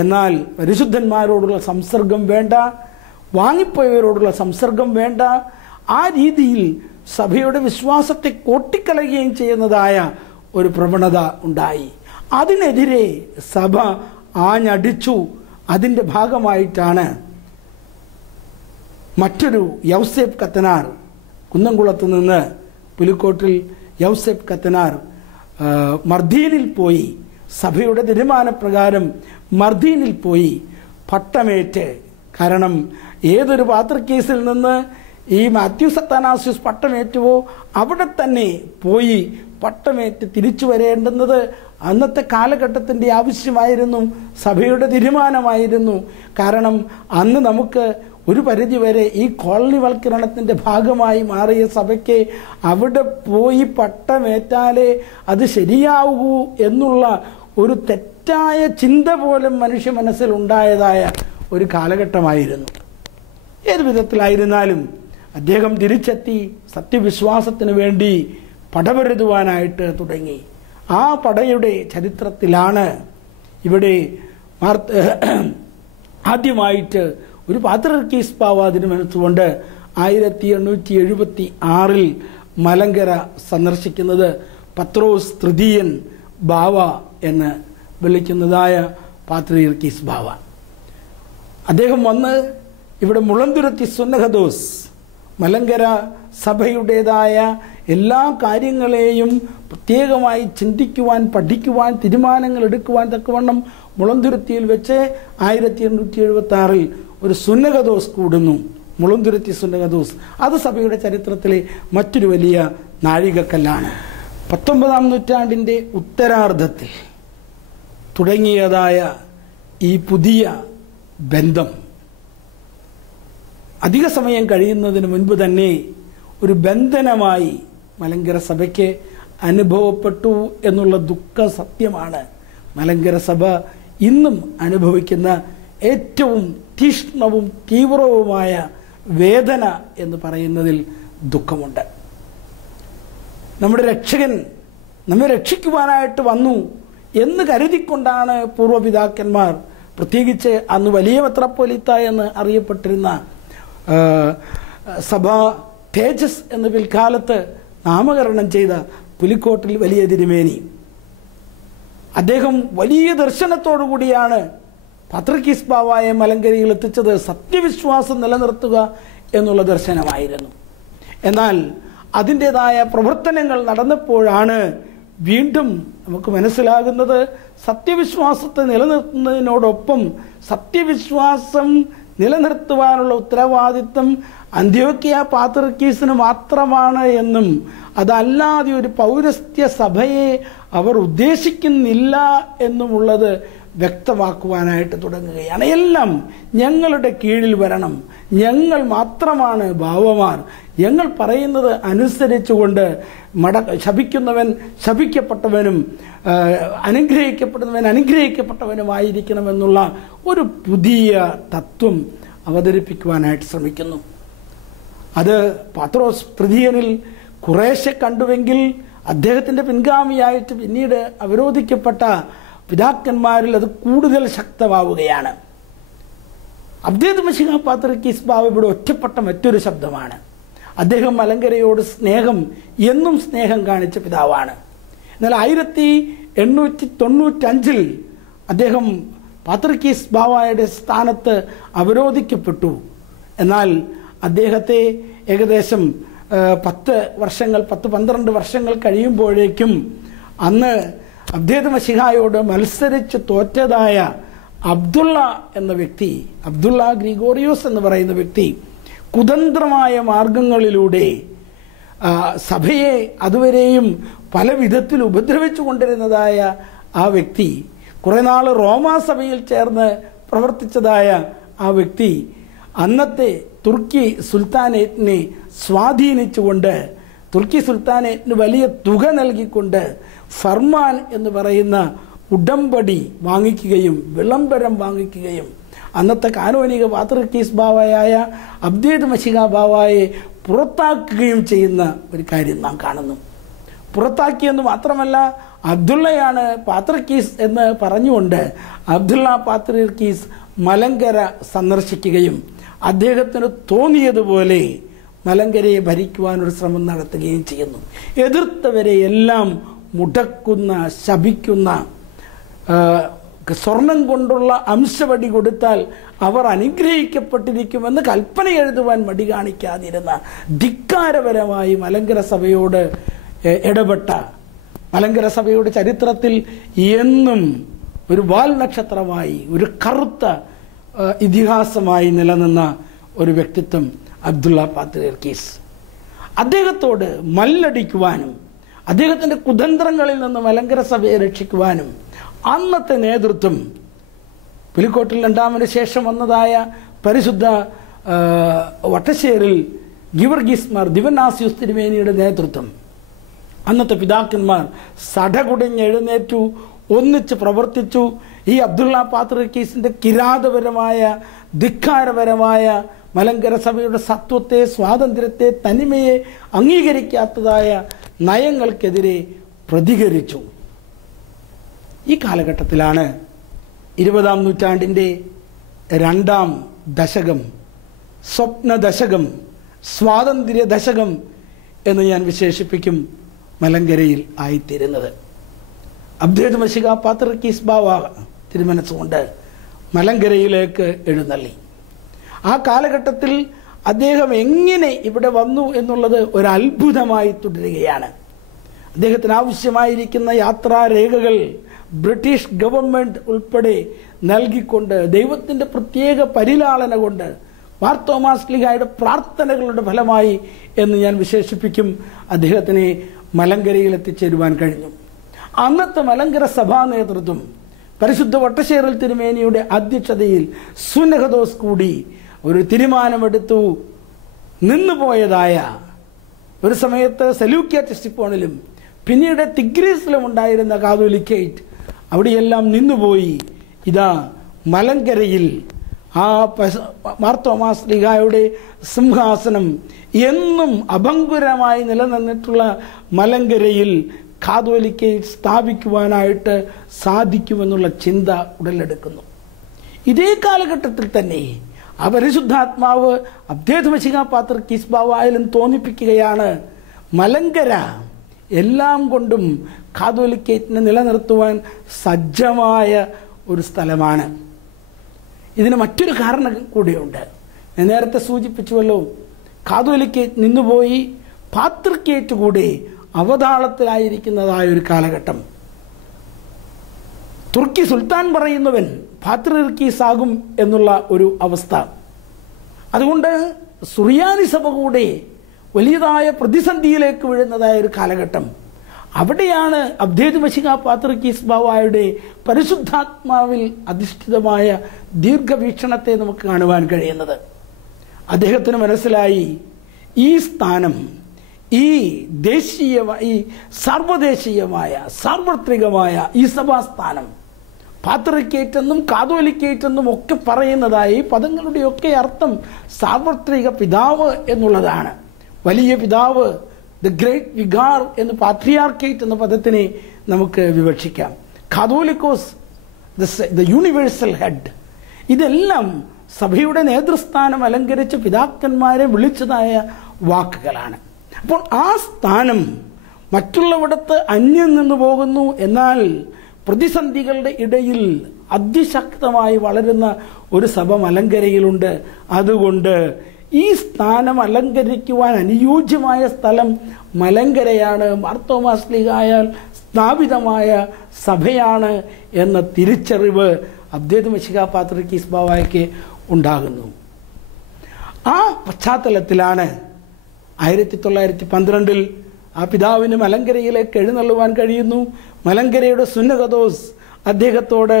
എന്നാൽ പരിശുദ്ധന്മാരോടുള്ള സംസർഗം വേണ്ട, വാങ്ങിപ്പോയവരോടുള്ള സംസർഗം വേണ്ട, ആ രീതിയിൽ സഭയുടെ വിശ്വാസത്തെ കൊട്ടിക്കളയുകയും ചെയ്യുന്നതായ ഒരു പ്രവണത ഉണ്ടായി. അതിനെതിരെ സഭ ആഞ്ഞടിച്ചു. അതിൻ്റെ ഭാഗമായിട്ടാണ് മറ്റൊരു യൗസേപ്പ് കത്തനാർ, കുന്നംകുളത്ത് നിന്ന് പുലിക്കോട്ടിൽ യൗസേപ്പ് കത്തനാർ മർദീനിൽ പോയി, സഭയുടെ തീരുമാനപ്രകാരം മർദീനിൽ പോയി പട്ടമേറ്റ്. കാരണം ഏതൊരു പാത്രക്കേസിൽ നിന്ന് ഈ മാത്യൂസ് അത്താനാസ്യൂസ് പട്ടമേറ്റുവോ അവിടെ തന്നെ പോയി പട്ടമേറ്റ് തിരിച്ചു വരേണ്ടുന്നത് അന്നത്തെ കാലഘട്ടത്തിൻ്റെ ആവശ്യമായിരുന്നു, സഭയുടെ തീരുമാനമായിരുന്നു. കാരണം അന്ന് നമുക്ക് ഒരു പരിധിവരെ ഈ കോളനിവൽക്കരണത്തിൻ്റെ ഭാഗമായി മാറിയ സഭയ്ക്ക് അവിടെ പോയി പട്ടമേറ്റാലേ അത് ശരിയാവൂ എന്നുള്ള ഒരു തെറ്റായ ചിന്ത പോലും മനുഷ്യ മനസ്സിലുണ്ടായതായ ഒരു കാലഘട്ടമായിരുന്നു. ഏതു വിധത്തിലായിരുന്നാലും അദ്ദേഹം തിരിച്ചെത്തി സത്യവിശ്വാസത്തിന് വേണ്ടി പടപൊരുതുവാനായിട്ട് തുടങ്ങി. ആ പടയുടെ ചരിത്രത്തിലാണ് ഇവിടെ ആദ്യമായിട്ട് ഒരു പാത്രിയർക്കീസ് ബാവ തിരുമനസ്സുകൊണ്ട് 1876 മലങ്കര സന്ദർശിക്കുന്നത്. പത്രോസ് തൃതീയൻ ബാവ എന്ന് വിളിക്കുന്നതായ പാത്രിയർക്കീസ് ബാവ അദ്ദേഹം വന്ന് ഇവിടെ മുളന്തുരുത്തി സുന്നഹദോസ് മലങ്കര സഭയുടേതായ എല്ലാ കാര്യങ്ങളെയും പ്രത്യേകമായി ചിന്തിക്കുവാൻ, പഠിക്കുവാൻ, തീരുമാനങ്ങൾ എടുക്കുവാൻ തക്കവണ്ണം മുളന്തുരുത്തിയിൽ വെച്ച് 1876 ഒരു സുന്നഹദോസ് കൂടുന്നു. മുളന്തുരുത്തി സുന്നഹദോസ് അത് സഭയുടെ ചരിത്രത്തിലെ മറ്റൊരു വലിയ നാഴികക്കല്ലാണ്. 19-ാം നൂറ്റാണ്ടിൻ്റെ ഉത്തരാർദ്ധത്തിൽ തുടങ്ങിയതായ ഈ പുതിയ ബന്ധം അധിക സമയം കഴിയുന്നതിന് മുൻപ് തന്നെ ഒരു ബന്ധനമായി മലങ്കര സഭയ്ക്ക് അനുഭവപ്പെട്ടു എന്നുള്ള ദുഃഖ സത്യമാണ്. മലങ്കര സഭ ഇന്നും അനുഭവിക്കുന്ന ഏറ്റവും തീഷ്ണവും തീവ്രവുമായ വേദന എന്ന് പറയുന്നതിൽ ദുഃഖമുണ്ട്. നമ്മുടെ രക്ഷകൻ നമ്മെ രക്ഷിക്കുവാനായിട്ട് വന്നു എന്ന് കരുതിക്കൊണ്ടാണ് പൂർവ്വപിതാക്കന്മാർ, പ്രത്യേകിച്ച് അന്ന് വലിയ മെത്രാപ്പോലീത്ത എന്ന് അറിയപ്പെട്ടിരുന്ന സഭ തേജസ് എന്ന പിൽക്കാലത്ത് നാമകരണം ചെയ്ത പുലിക്കോട്ടിൽ വലിയ തിരുമേനി, അദ്ദേഹം വലിയ ദർശനത്തോടു കൂടിയാണ് പാത്രിയർക്കീസ് ബാവയെ മലങ്കരയിൽ എത്തിച്ചത്. സത്യവിശ്വാസം നിലനിർത്തുക എന്നുള്ള ദർശനമായിരുന്നു. എന്നാൽ അതിൻ്റെതായ പ്രവർത്തനങ്ങൾ നടന്നപ്പോഴാണ് വീണ്ടും നമുക്ക് മനസ്സിലാകുന്നത് സത്യവിശ്വാസത്തെ നിലനിർത്തുന്നതിനോടൊപ്പം സത്യവിശ്വാസം നിലനിർത്തുവാനുള്ള ഉത്തരവാദിത്വം അന്ത്യോക്യ പാത്രിയർക്കീസിന് മാത്രമാണ് എന്നും അതല്ലാതെ ഒരു പൗരസ്ത്യ സഭയെ അവർ ഉദ്ദേശിക്കുന്നില്ല എന്നുമുള്ളത് വ്യക്തമാക്കുവാനായിട്ട് തുടങ്ങുകയാണ്. എല്ലാം ഞങ്ങളുടെ കീഴിൽ വരണം, ഞങ്ങൾ മാത്രമാണ് ബാവമാർ, ഞങ്ങൾ പറയുന്നത് അനുസരിച്ചുകൊണ്ട് ശപിക്കുന്നവൻ ശപിക്കപ്പെട്ടവനും അനുഗ്രഹിക്കപ്പെടുന്നവൻ അനുഗ്രഹിക്കപ്പെട്ടവനുമായിരിക്കണമെന്നുള്ള ഒരു പുതിയ തത്വം അവതരിപ്പിക്കുവാനായിട്ട് ശ്രമിക്കുന്നു. അത് പത്രോസ് തൃതീയനിൽ കുറേശ്ശെ കണ്ടുവെങ്കിൽ അദ്ദേഹത്തിൻ്റെ പിൻഗാമിയായിട്ട് പിന്നീട് അവരോധിക്കപ്പെട്ട പിതാക്കന്മാരിൽ അത് കൂടുതൽ ശക്തമാവുകയാണ്. അബ്ദേദ് മശിഹ പാത്രിയർക്കീസ് ബാവ ഇവിടെ ഒറ്റപ്പെട്ട മറ്റൊരു ശബ്ദമാണ്. അദ്ദേഹം മലങ്കരയോട് എന്നും സ്നേഹം കാണിച്ച പിതാവാണ്. എന്നാൽ 1895 അദ്ദേഹം പാത്രിക്കീസ് ബാവായുടെ സ്ഥാനത്ത് അവരോധിക്കപ്പെട്ടു. എന്നാൽ അദ്ദേഹത്തെ ഏകദേശം 10-12 വർഷങ്ങൾ കഴിയുമ്പോഴേക്കും അന്ന് അബ്ദേദ് മശിഹായോട് മത്സരിച്ച് തോറ്റതായ അബ്ദുള്ള എന്ന വ്യക്തി, അബ്ദുള്ള ഗ്രിഗോറിയോസ് എന്ന് പറയുന്ന വ്യക്തി, കുതന്ത്രമായ മാർഗങ്ങളിലൂടെ സഭയെ അതുവരെയും പല വിധത്തിൽ ഉപദ്രവിച്ചു കൊണ്ടിരുന്നതായ ആ വ്യക്തി, കുറെ നാൾ റോമാ സഭയിൽ ചേർന്ന് പ്രവർത്തിച്ചതായ ആ വ്യക്തി അന്നത്തെ തുർക്കി സുൽത്താനേറ്റിനെ സ്വാധീനിച്ചുകൊണ്ട്, തുർക്കി സുൽത്താനേറ്റിന് വലിയ തുക നൽകിക്കൊണ്ട് ഫർമാൻ എന്ന് പറയുന്ന ഉടമ്പടി വാങ്ങിക്കുകയും വിളംബരം വാങ്ങിക്കുകയും അന്നത്തെ കാനോനിക പാത്രിക്കീസ് ബാവയായ അബ്ദേദ് മശിഹ ബാവായെ പുറത്താക്കുകയും ചെയ്യുന്ന ഒരു കാര്യം നാം കാണുന്നു. പുറത്താക്കിയെന്ന് മാത്രമല്ല, അബ്ദുള്ളയാണ് പാത്രിക്കീസ് എന്ന് പറഞ്ഞുകൊണ്ട് അബ്ദുള്ള പാത്രിക്കീസ് മലങ്കര സന്ദർശിക്കുകയും അദ്ദേഹത്തിന് തോന്നിയതുപോലെ മലങ്കരയെ ഭരിക്കുവാനൊരു ശ്രമം നടത്തുകയും ചെയ്യുന്നു. എതിർത്തവരെ എല്ലാം മുടക്കുന്ന, ശപിക്കുന്ന, സ്വർണം കൊണ്ടുള്ള അംശവടി കൊടുത്താൽ അവർ അനുഗ്രഹിക്കപ്പെട്ടിരിക്കുമെന്ന് കൽപ്പന എഴുതുവാൻ മടി കാണിക്കാതിരുന്ന, ധിക്കാരപരമായി മലങ്കര സഭയോട് ഇടപെട്ട, മലങ്കര സഭയുടെ ചരിത്രത്തിൽ എന്നും ഒരു വാൽ നക്ഷത്രമായി, ഒരു കറുത്ത ഇതിഹാസമായി നിലനിന്ന ഒരു വ്യക്തിത്വം അബ്ദുള്ള പാത്രിയർക്കീസ്. അദ്ദേഹത്തോട് മല്ലടിക്കുവാനും അദ്ദേഹത്തിൻ്റെ കുതന്ത്രങ്ങളിൽ നിന്ന് മലങ്കര സഭയെ രക്ഷിക്കുവാനും അന്നത്തെ നേതൃത്വം, പുലിക്കോട്ടിൽ രണ്ടാമന് ശേഷം വന്നതായ പരിശുദ്ധ വട്ടശ്ശേരിൽ ഗീവർഗീസ് മാർ ദിവന്നാസ്യൂസ് തിരുമേനിയുടെ നേതൃത്വം, അന്നത്തെ പിതാക്കന്മാർ സടകുടഞ്ഞെഴുന്നേറ്റു, ഒന്നിച്ച് പ്രവർത്തിച്ചു. ഈ അബ്ദുള്ള പാത്രിക്കീസിന്റെ കിരാതപരമായ, ധിക്കാരപരമായ മലങ്കര സഭയുടെ സത്വത്തെ, സ്വാതന്ത്ര്യത്തെ, തനിമയെ അംഗീകരിക്കാത്തതായ നയങ്ങൾക്കെതിരെ പ്രതികരിച്ചു. ഈ കാലഘട്ടത്തിലാണ് 20-ാം നൂറ്റാണ്ടിൻ്റെ 2-ാം ദശകം, സ്വപ്ന ദശകം, സ്വാതന്ത്ര്യ ദശകം എന്ന് ഞാൻ വിശേഷിപ്പിക്കും, മലങ്കരയിൽ ആയിത്തീരുന്നത്. അബ്ദേദ് മശിഹ പാത്രിക്കീസ് ബാവ തിരുമനസ്സുകൊണ്ട് മലങ്കരയിലേക്ക് എഴുന്നള്ളി. ആ കാലഘട്ടത്തിൽ അദ്ദേഹം എങ്ങനെ ഇവിടെ വന്നു എന്നുള്ളത് ഒരു അത്ഭുതമായി തുടരുകയാണ്. അദ്ദേഹത്തിന് ആവശ്യമായിരിക്കുന്ന യാത്രാരേഖകൾ ബ്രിട്ടീഷ് ഗവൺമെന്റ് ഉൾപ്പെടെ നൽകിക്കൊണ്ട്, ദൈവത്തിൻ്റെ പ്രത്യേക പരിലാളന കൊണ്ട്, മാർ തോമാസ് ലീഹായുടെ പ്രാർത്ഥനകളുടെ ഫലമായി എന്ന് ഞാൻ വിശേഷിപ്പിക്കും, അദ്ദേഹത്തിനെ മലങ്കരയിൽ എത്തിച്ചേരുവാൻ കഴിഞ്ഞു. അന്നത്തെ മലങ്കര സഭാ നേതൃത്വം പരിശുദ്ധ വട്ടശ്ശേരിൽ തിരുമേനിയുടെ അധ്യക്ഷതയിൽ സുനഹദോസ് കൂടി ഒരു തീരുമാനമെടുത്തു. നിന്നുപോയതായ ഒരു സമയത്ത് സെലൂക്യ ടെസ്റ്റിപ്പോണിലും പിന്നീട് തിഗ്രീസിലും ഉണ്ടായിരുന്ന കാതോലിക്കേറ്റ് അവിടെയെല്ലാം നിന്നുപോയി. ഇതാ മലങ്കരയിൽ ആ മാർ തോമാസ് ലീഹായുടെ സിംഹാസനം എന്നും അഭംഗുരമായി നിലനിന്നിട്ടുള്ള മലങ്കരയിൽ കാതോലിക്കേറ്റ് സ്ഥാപിക്കുവാനായിട്ട് സാധിക്കുമെന്നുള്ള ചിന്ത ഉടലെടുക്കുന്നു. ഇതേ കാലഘട്ടത്തിൽ തന്നെ ആ പരിശുദ്ധാത്മാവ് അബ്ദേദ് മശിഹ പാത്രിക്കീസ് ബാവായാലും തോന്നിപ്പിക്കുകയാണ്, മലങ്കര എല്ലാം കൊണ്ടും കാതോലിക്കേറ്റിനെ നിലനിർത്തുവാൻ സജ്ജമായ ഒരു സ്ഥലമാണ്. ഇതിന് മറ്റൊരു കാരണം കൂടിയുണ്ട്. ഞാൻ നേരത്തെ സൂചിപ്പിച്ചുവല്ലോ, കാതോലിക്കേറ്റ് നിന്നുപോയി, പാത്രിക്കേറ്റ് കൂടെ അവതാളത്തിലായിരിക്കുന്നതായ ഒരു കാലഘട്ടം. തുർക്കി സുൽത്താൻ പറയുന്നവൻ പാത്രിയർക്കീസ് ആകും എന്നുള്ള ഒരു അവസ്ഥ. അതുകൊണ്ട് സുറിയാനി സഭ കൂടെ വലിയതായ പ്രതിസന്ധിയിലേക്ക് വീഴുന്നതായ ഒരു കാലഘട്ടം. അവിടെയാണ് അബ്ദേദ് മശിഹ പാത്രിക്കീസ് ബാവായുടെ പരിശുദ്ധാത്മാവിൽ അധിഷ്ഠിതമായ ദീർഘവീക്ഷണത്തെ നമുക്ക് കാണുവാൻ കഴിയുന്നത്. അദ്ദേഹത്തിന് മനസ്സിലായി, ഈ സ്ഥാനം, ഈ ദേശീയമായ, ഈ സാർവദേശീയമായ, സാർവത്രികമായ ഈ സഭാസ്ഥാനം, പാത്രിക്കേറ്റെന്നും കാതോലിക്കേറ്റെന്നും ഒക്കെ പറയുന്നതായ ഈ പദങ്ങളുടെയൊക്കെ അർത്ഥം സാർവത്രിക പിതാവ് എന്നുള്ളതാണ്. വലിയ പിതാവ്, ദ ഗ്രേറ്റ് വികാർ എന്ന് പാട്രിയാർക്കേറ്റ് എന്ന പദത്തിനെ നമുക്ക് വിവക്ഷിക്കാം. Catholicos, the universal head. ഇതെല്ലാം സഭയുടെ നേതൃസ്ഥാനം അലങ്കരിച്ച് പിതാക്കന്മാരെ വിളിച്ചതായ വാക്കുകളാണ്. അപ്പോൾ ആ സ്ഥാനം മറ്റുള്ളവിടത്ത് അന്യം നിന്ന് പോകുന്നു. എന്നാൽ പ്രതിസന്ധികളുടെ ഇടയിൽ അതിശക്തമായി വളരുന്ന ഒരു സഭ മലങ്കരയിലുണ്ട്. അതുകൊണ്ട് ഈ സ്ഥാനം അലങ്കരിക്കുവാൻ അനുയോജ്യമായ സ്ഥലം മലങ്കരയാണ്, മാർത്തോമാ ശ്ലീഹായാൽ സ്ഥാപിതമായ സഭയാണ് എന്ന തിരിച്ചറിവ് അബ്ദേദ് മശിഹാ പാത്രിക്കീസ് ബാവായ്ക്ക് ഉണ്ടാകുന്നു. ആ പശ്ചാത്തലത്തിലാണ് 1912 ആ പിതാവിന് മലങ്കരയിലേക്ക് എഴുന്നള്ളുവാൻ കഴിയുന്നു. മലങ്കരയുടെ സുന്നകദോസ് അദ്ദേഹത്തോട്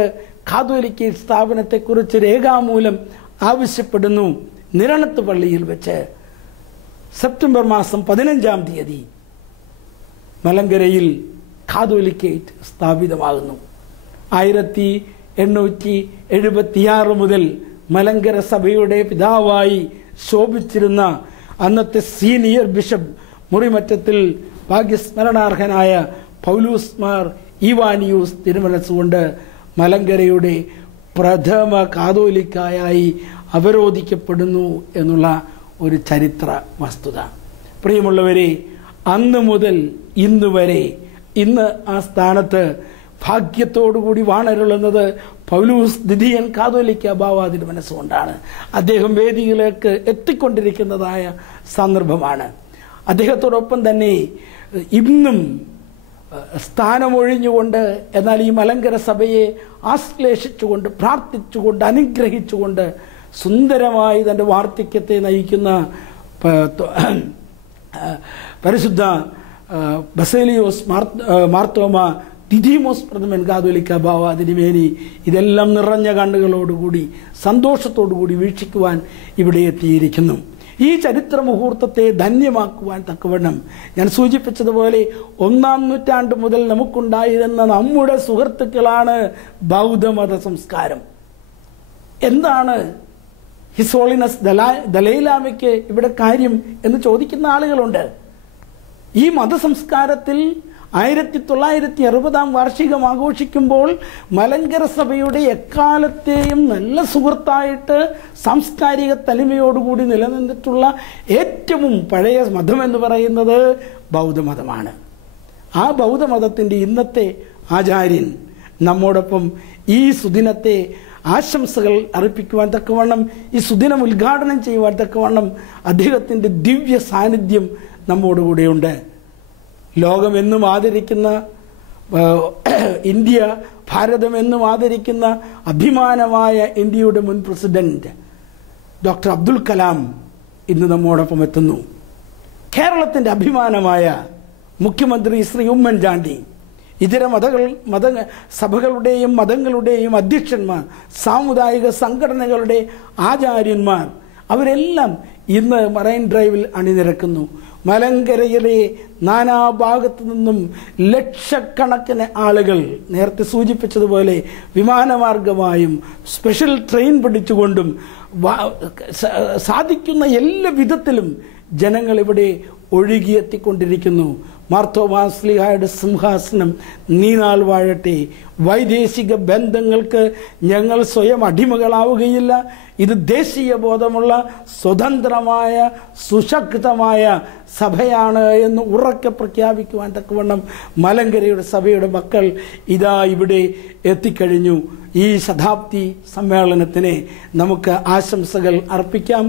കാതോലിക്ക സ്ഥാപനത്തെക്കുറിച്ച് രേഖാമൂലം ആവശ്യപ്പെടുന്നു. നിരണത്ത് പള്ളിയിൽ വെച്ച് സെപ്റ്റംബർ മാസം 15-ാം തീയതി മലങ്കരയിൽ കാതോലിക്കേറ്റ് സ്ഥാപിതമാകുന്നു. 1876 മുതൽ മലങ്കര സഭയുടെ പിതാവായി ശോഭിച്ചിരുന്ന അന്നത്തെ സീനിയർ ബിഷപ്പ് മുറിമറ്റത്തിൽ ഭാഗ്യസ്മരണാർഹനായ പൗലൂസ് മാർ ഈവാനിയൂസ് തിരുമനസ്സുകൊണ്ട് മലങ്കരയുടെ പ്രഥമ കാതോലിക്കായായി അവരോധിക്കപ്പെടുന്നു എന്നുള്ള ഒരു ചരിത്ര വസ്തുത. പ്രിയമുള്ളവരെ, അന്ന് മുതൽ ഇന്ന് വരെ ഇന്ന് ആ സ്ഥാനത്ത് ഭാഗ്യത്തോടുകൂടി വാണരുളുന്നത് പൗലൂസ് ദ്വിതീയൻ കാതോലിക്ക ബാവ തിരുമനസ്സുകൊണ്ടാണ്. അദ്ദേഹം വേദിയിലേക്ക് എത്തിക്കൊണ്ടിരിക്കുന്നതായ സന്ദർഭമാണ്. അദ്ദേഹത്തോടൊപ്പം തന്നെ ഇന്നും സ്ഥാനമൊഴിഞ്ഞുകൊണ്ട്, എന്നാൽ ഈ മലങ്കര സഭയെ ആശ്ലേഷിച്ചുകൊണ്ട്, പ്രാർത്ഥിച്ചുകൊണ്ട്, അനുഗ്രഹിച്ചുകൊണ്ട് സുന്ദരമായി തൻ്റെ വാർദ്ധക്യത്തെ നയിക്കുന്ന പരിശുദ്ധ ബസേലിയോസ് മാർത്തോമ ദിദിമോസ് പ്രഥമൻ കാതോലിക്ക ബാവ തിരുമേനി ഇതെല്ലാം നിറഞ്ഞ കണ്ണുകളോടുകൂടി സന്തോഷത്തോടുകൂടി വീക്ഷിക്കുവാൻ ഇവിടെ എത്തിയിരിക്കുന്നു. ഈ ചരിത്ര മുഹൂർത്തത്തെ ധന്യമാക്കുവാൻ തക്കവണ്ണം ഞാൻ സൂചിപ്പിച്ചതുപോലെ 1-ാം നൂറ്റാണ്ട് മുതൽ നമുക്കുണ്ടായിരുന്ന നമ്മുടെ സുഹൃത്തുക്കളാണ് ബൗദ്ധമത സംസ്കാരം. എന്താണ് ഹിസ് ഹോളിനസ് ദലൈലാമയ്ക്ക് ഇവിടെ കാര്യം എന്ന് ചോദിക്കുന്ന ആളുകളുണ്ട്. ഈ മതസംസ്കാരത്തിൽ 1960-ാം വാർഷികം ആഘോഷിക്കുമ്പോൾ മലങ്കര സഭയുടെ എക്കാലത്തെയും നല്ല സുഹൃത്തായിട്ട് സാംസ്കാരിക തനിമയോടുകൂടി നിലനിന്നിട്ടുള്ള ഏറ്റവും പഴയ മതമെന്ന് പറയുന്നത് ബൗദ്ധമതമാണ്. ആ ബൗദ്ധമതത്തിൻ്റെ ഇന്നത്തെ ആചാര്യൻ നമ്മോടൊപ്പം ഈ സുദിനത്തെ ആശംസകൾ അർപ്പിക്കുവാൻ തക്കവണ്ണം, ഈ സുദിനം ഉദ്ഘാടനം ചെയ്യുവാൻ തക്കവണ്ണം അദ്ദേഹത്തിൻ്റെ ദിവ്യ സാന്നിധ്യം നമ്മോടുകൂടെയുണ്ട്. ലോകമെന്നും ആദരിക്കുന്ന ഇന്ത്യ, ഭാരതമെന്നും ആദരിക്കുന്ന അഭിമാനമായ ഇന്ത്യയുടെ മുൻ പ്രസിഡന്റ് ഡോക്ടർ അബ്ദുൽ കലാം ഇന്ന് നമ്മോടൊപ്പം എത്തുന്നു. കേരളത്തിൻ്റെ അഭിമാനമായ മുഖ്യമന്ത്രി ശ്രീ ഉമ്മൻചാണ്ടി, ഇതര സഭകളുടെയും മതങ്ങളുടെയും അധ്യക്ഷന്മാർ, സാമുദായിക സംഘടനകളുടെ ആചാര്യന്മാർ, അവരെല്ലാം ഇന്ന് മറൈൻ ഡ്രൈവിൽ അണിനിരക്കുന്നു. മലങ്കരയിലെ നാനാഭാഗത്തു നിന്നും ലക്ഷക്കണക്കിന് ആളുകൾ, നേരത്തെ സൂചിപ്പിച്ചതുപോലെ വിമാനമാർഗമായും സ്പെഷ്യൽ ട്രെയിൻ പിടിച്ചുകൊണ്ടും സാധിക്കുന്ന എല്ലാ വിധത്തിലും ജനങ്ങൾ ഇവിടെ ഒഴുകിയെത്തിക്കൊണ്ടിരിക്കുന്നു. മാർത്തോമാ ശ്ലീഹായുടെ സിംഹാസനം നീനാൾ വാഴട്ടെ. വൈദേശിക ബന്ധങ്ങൾക്ക് ഞങ്ങൾ സ്വയം അടിമകളാവുകയില്ല. ഇത് ദേശീയ ബോധമുള്ള സ്വതന്ത്രമായ സുശക്തമായ സഭയാണ് എന്ന് ഉറക്കെ പ്രഖ്യാപിക്കുവാൻ തക്കവണ്ണം മലങ്കരയുടെ സഭയുടെ മക്കൾ ഇതാ ഇവിടെ എത്തിക്കഴിഞ്ഞു. ഈ ശതാബ്ദി സമ്മേളനത്തിന് നമുക്ക് ആശംസകൾ അർപ്പിക്കാം.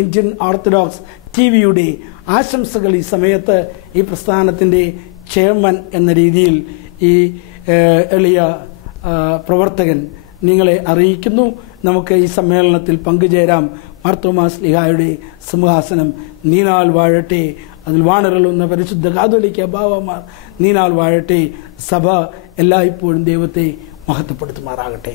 ഇന്ത്യൻ ഓർത്തഡോക്സ് ടിവിയുടെ ആശംസകൾ ഈ സമയത്ത് ഈ പ്രസ്ഥാനത്തിൻ്റെ ചെയർമാൻ എന്ന രീതിയിൽ ഈ എളിയ പ്രവർത്തകൻ നിങ്ങളെ അറിയിക്കുന്നു. നമുക്ക് ഈ സമ്മേളനത്തിൽ പങ്കുചേരാം. മാർത്തോമാ ശ്ലീഹായുടെ സിംഹാസനം നീനാൾ വാഴട്ടെ. അതിൽ വാണരുളുന്ന പരിശുദ്ധ കാതോലിക്ക ബാവമാർ നീനാൾ വാഴട്ടെ. സഭ എല്ലായ്പ്പോഴും ദൈവത്തെ മഹത്വപ്പെടുത്തുമാറാകട്ടെ.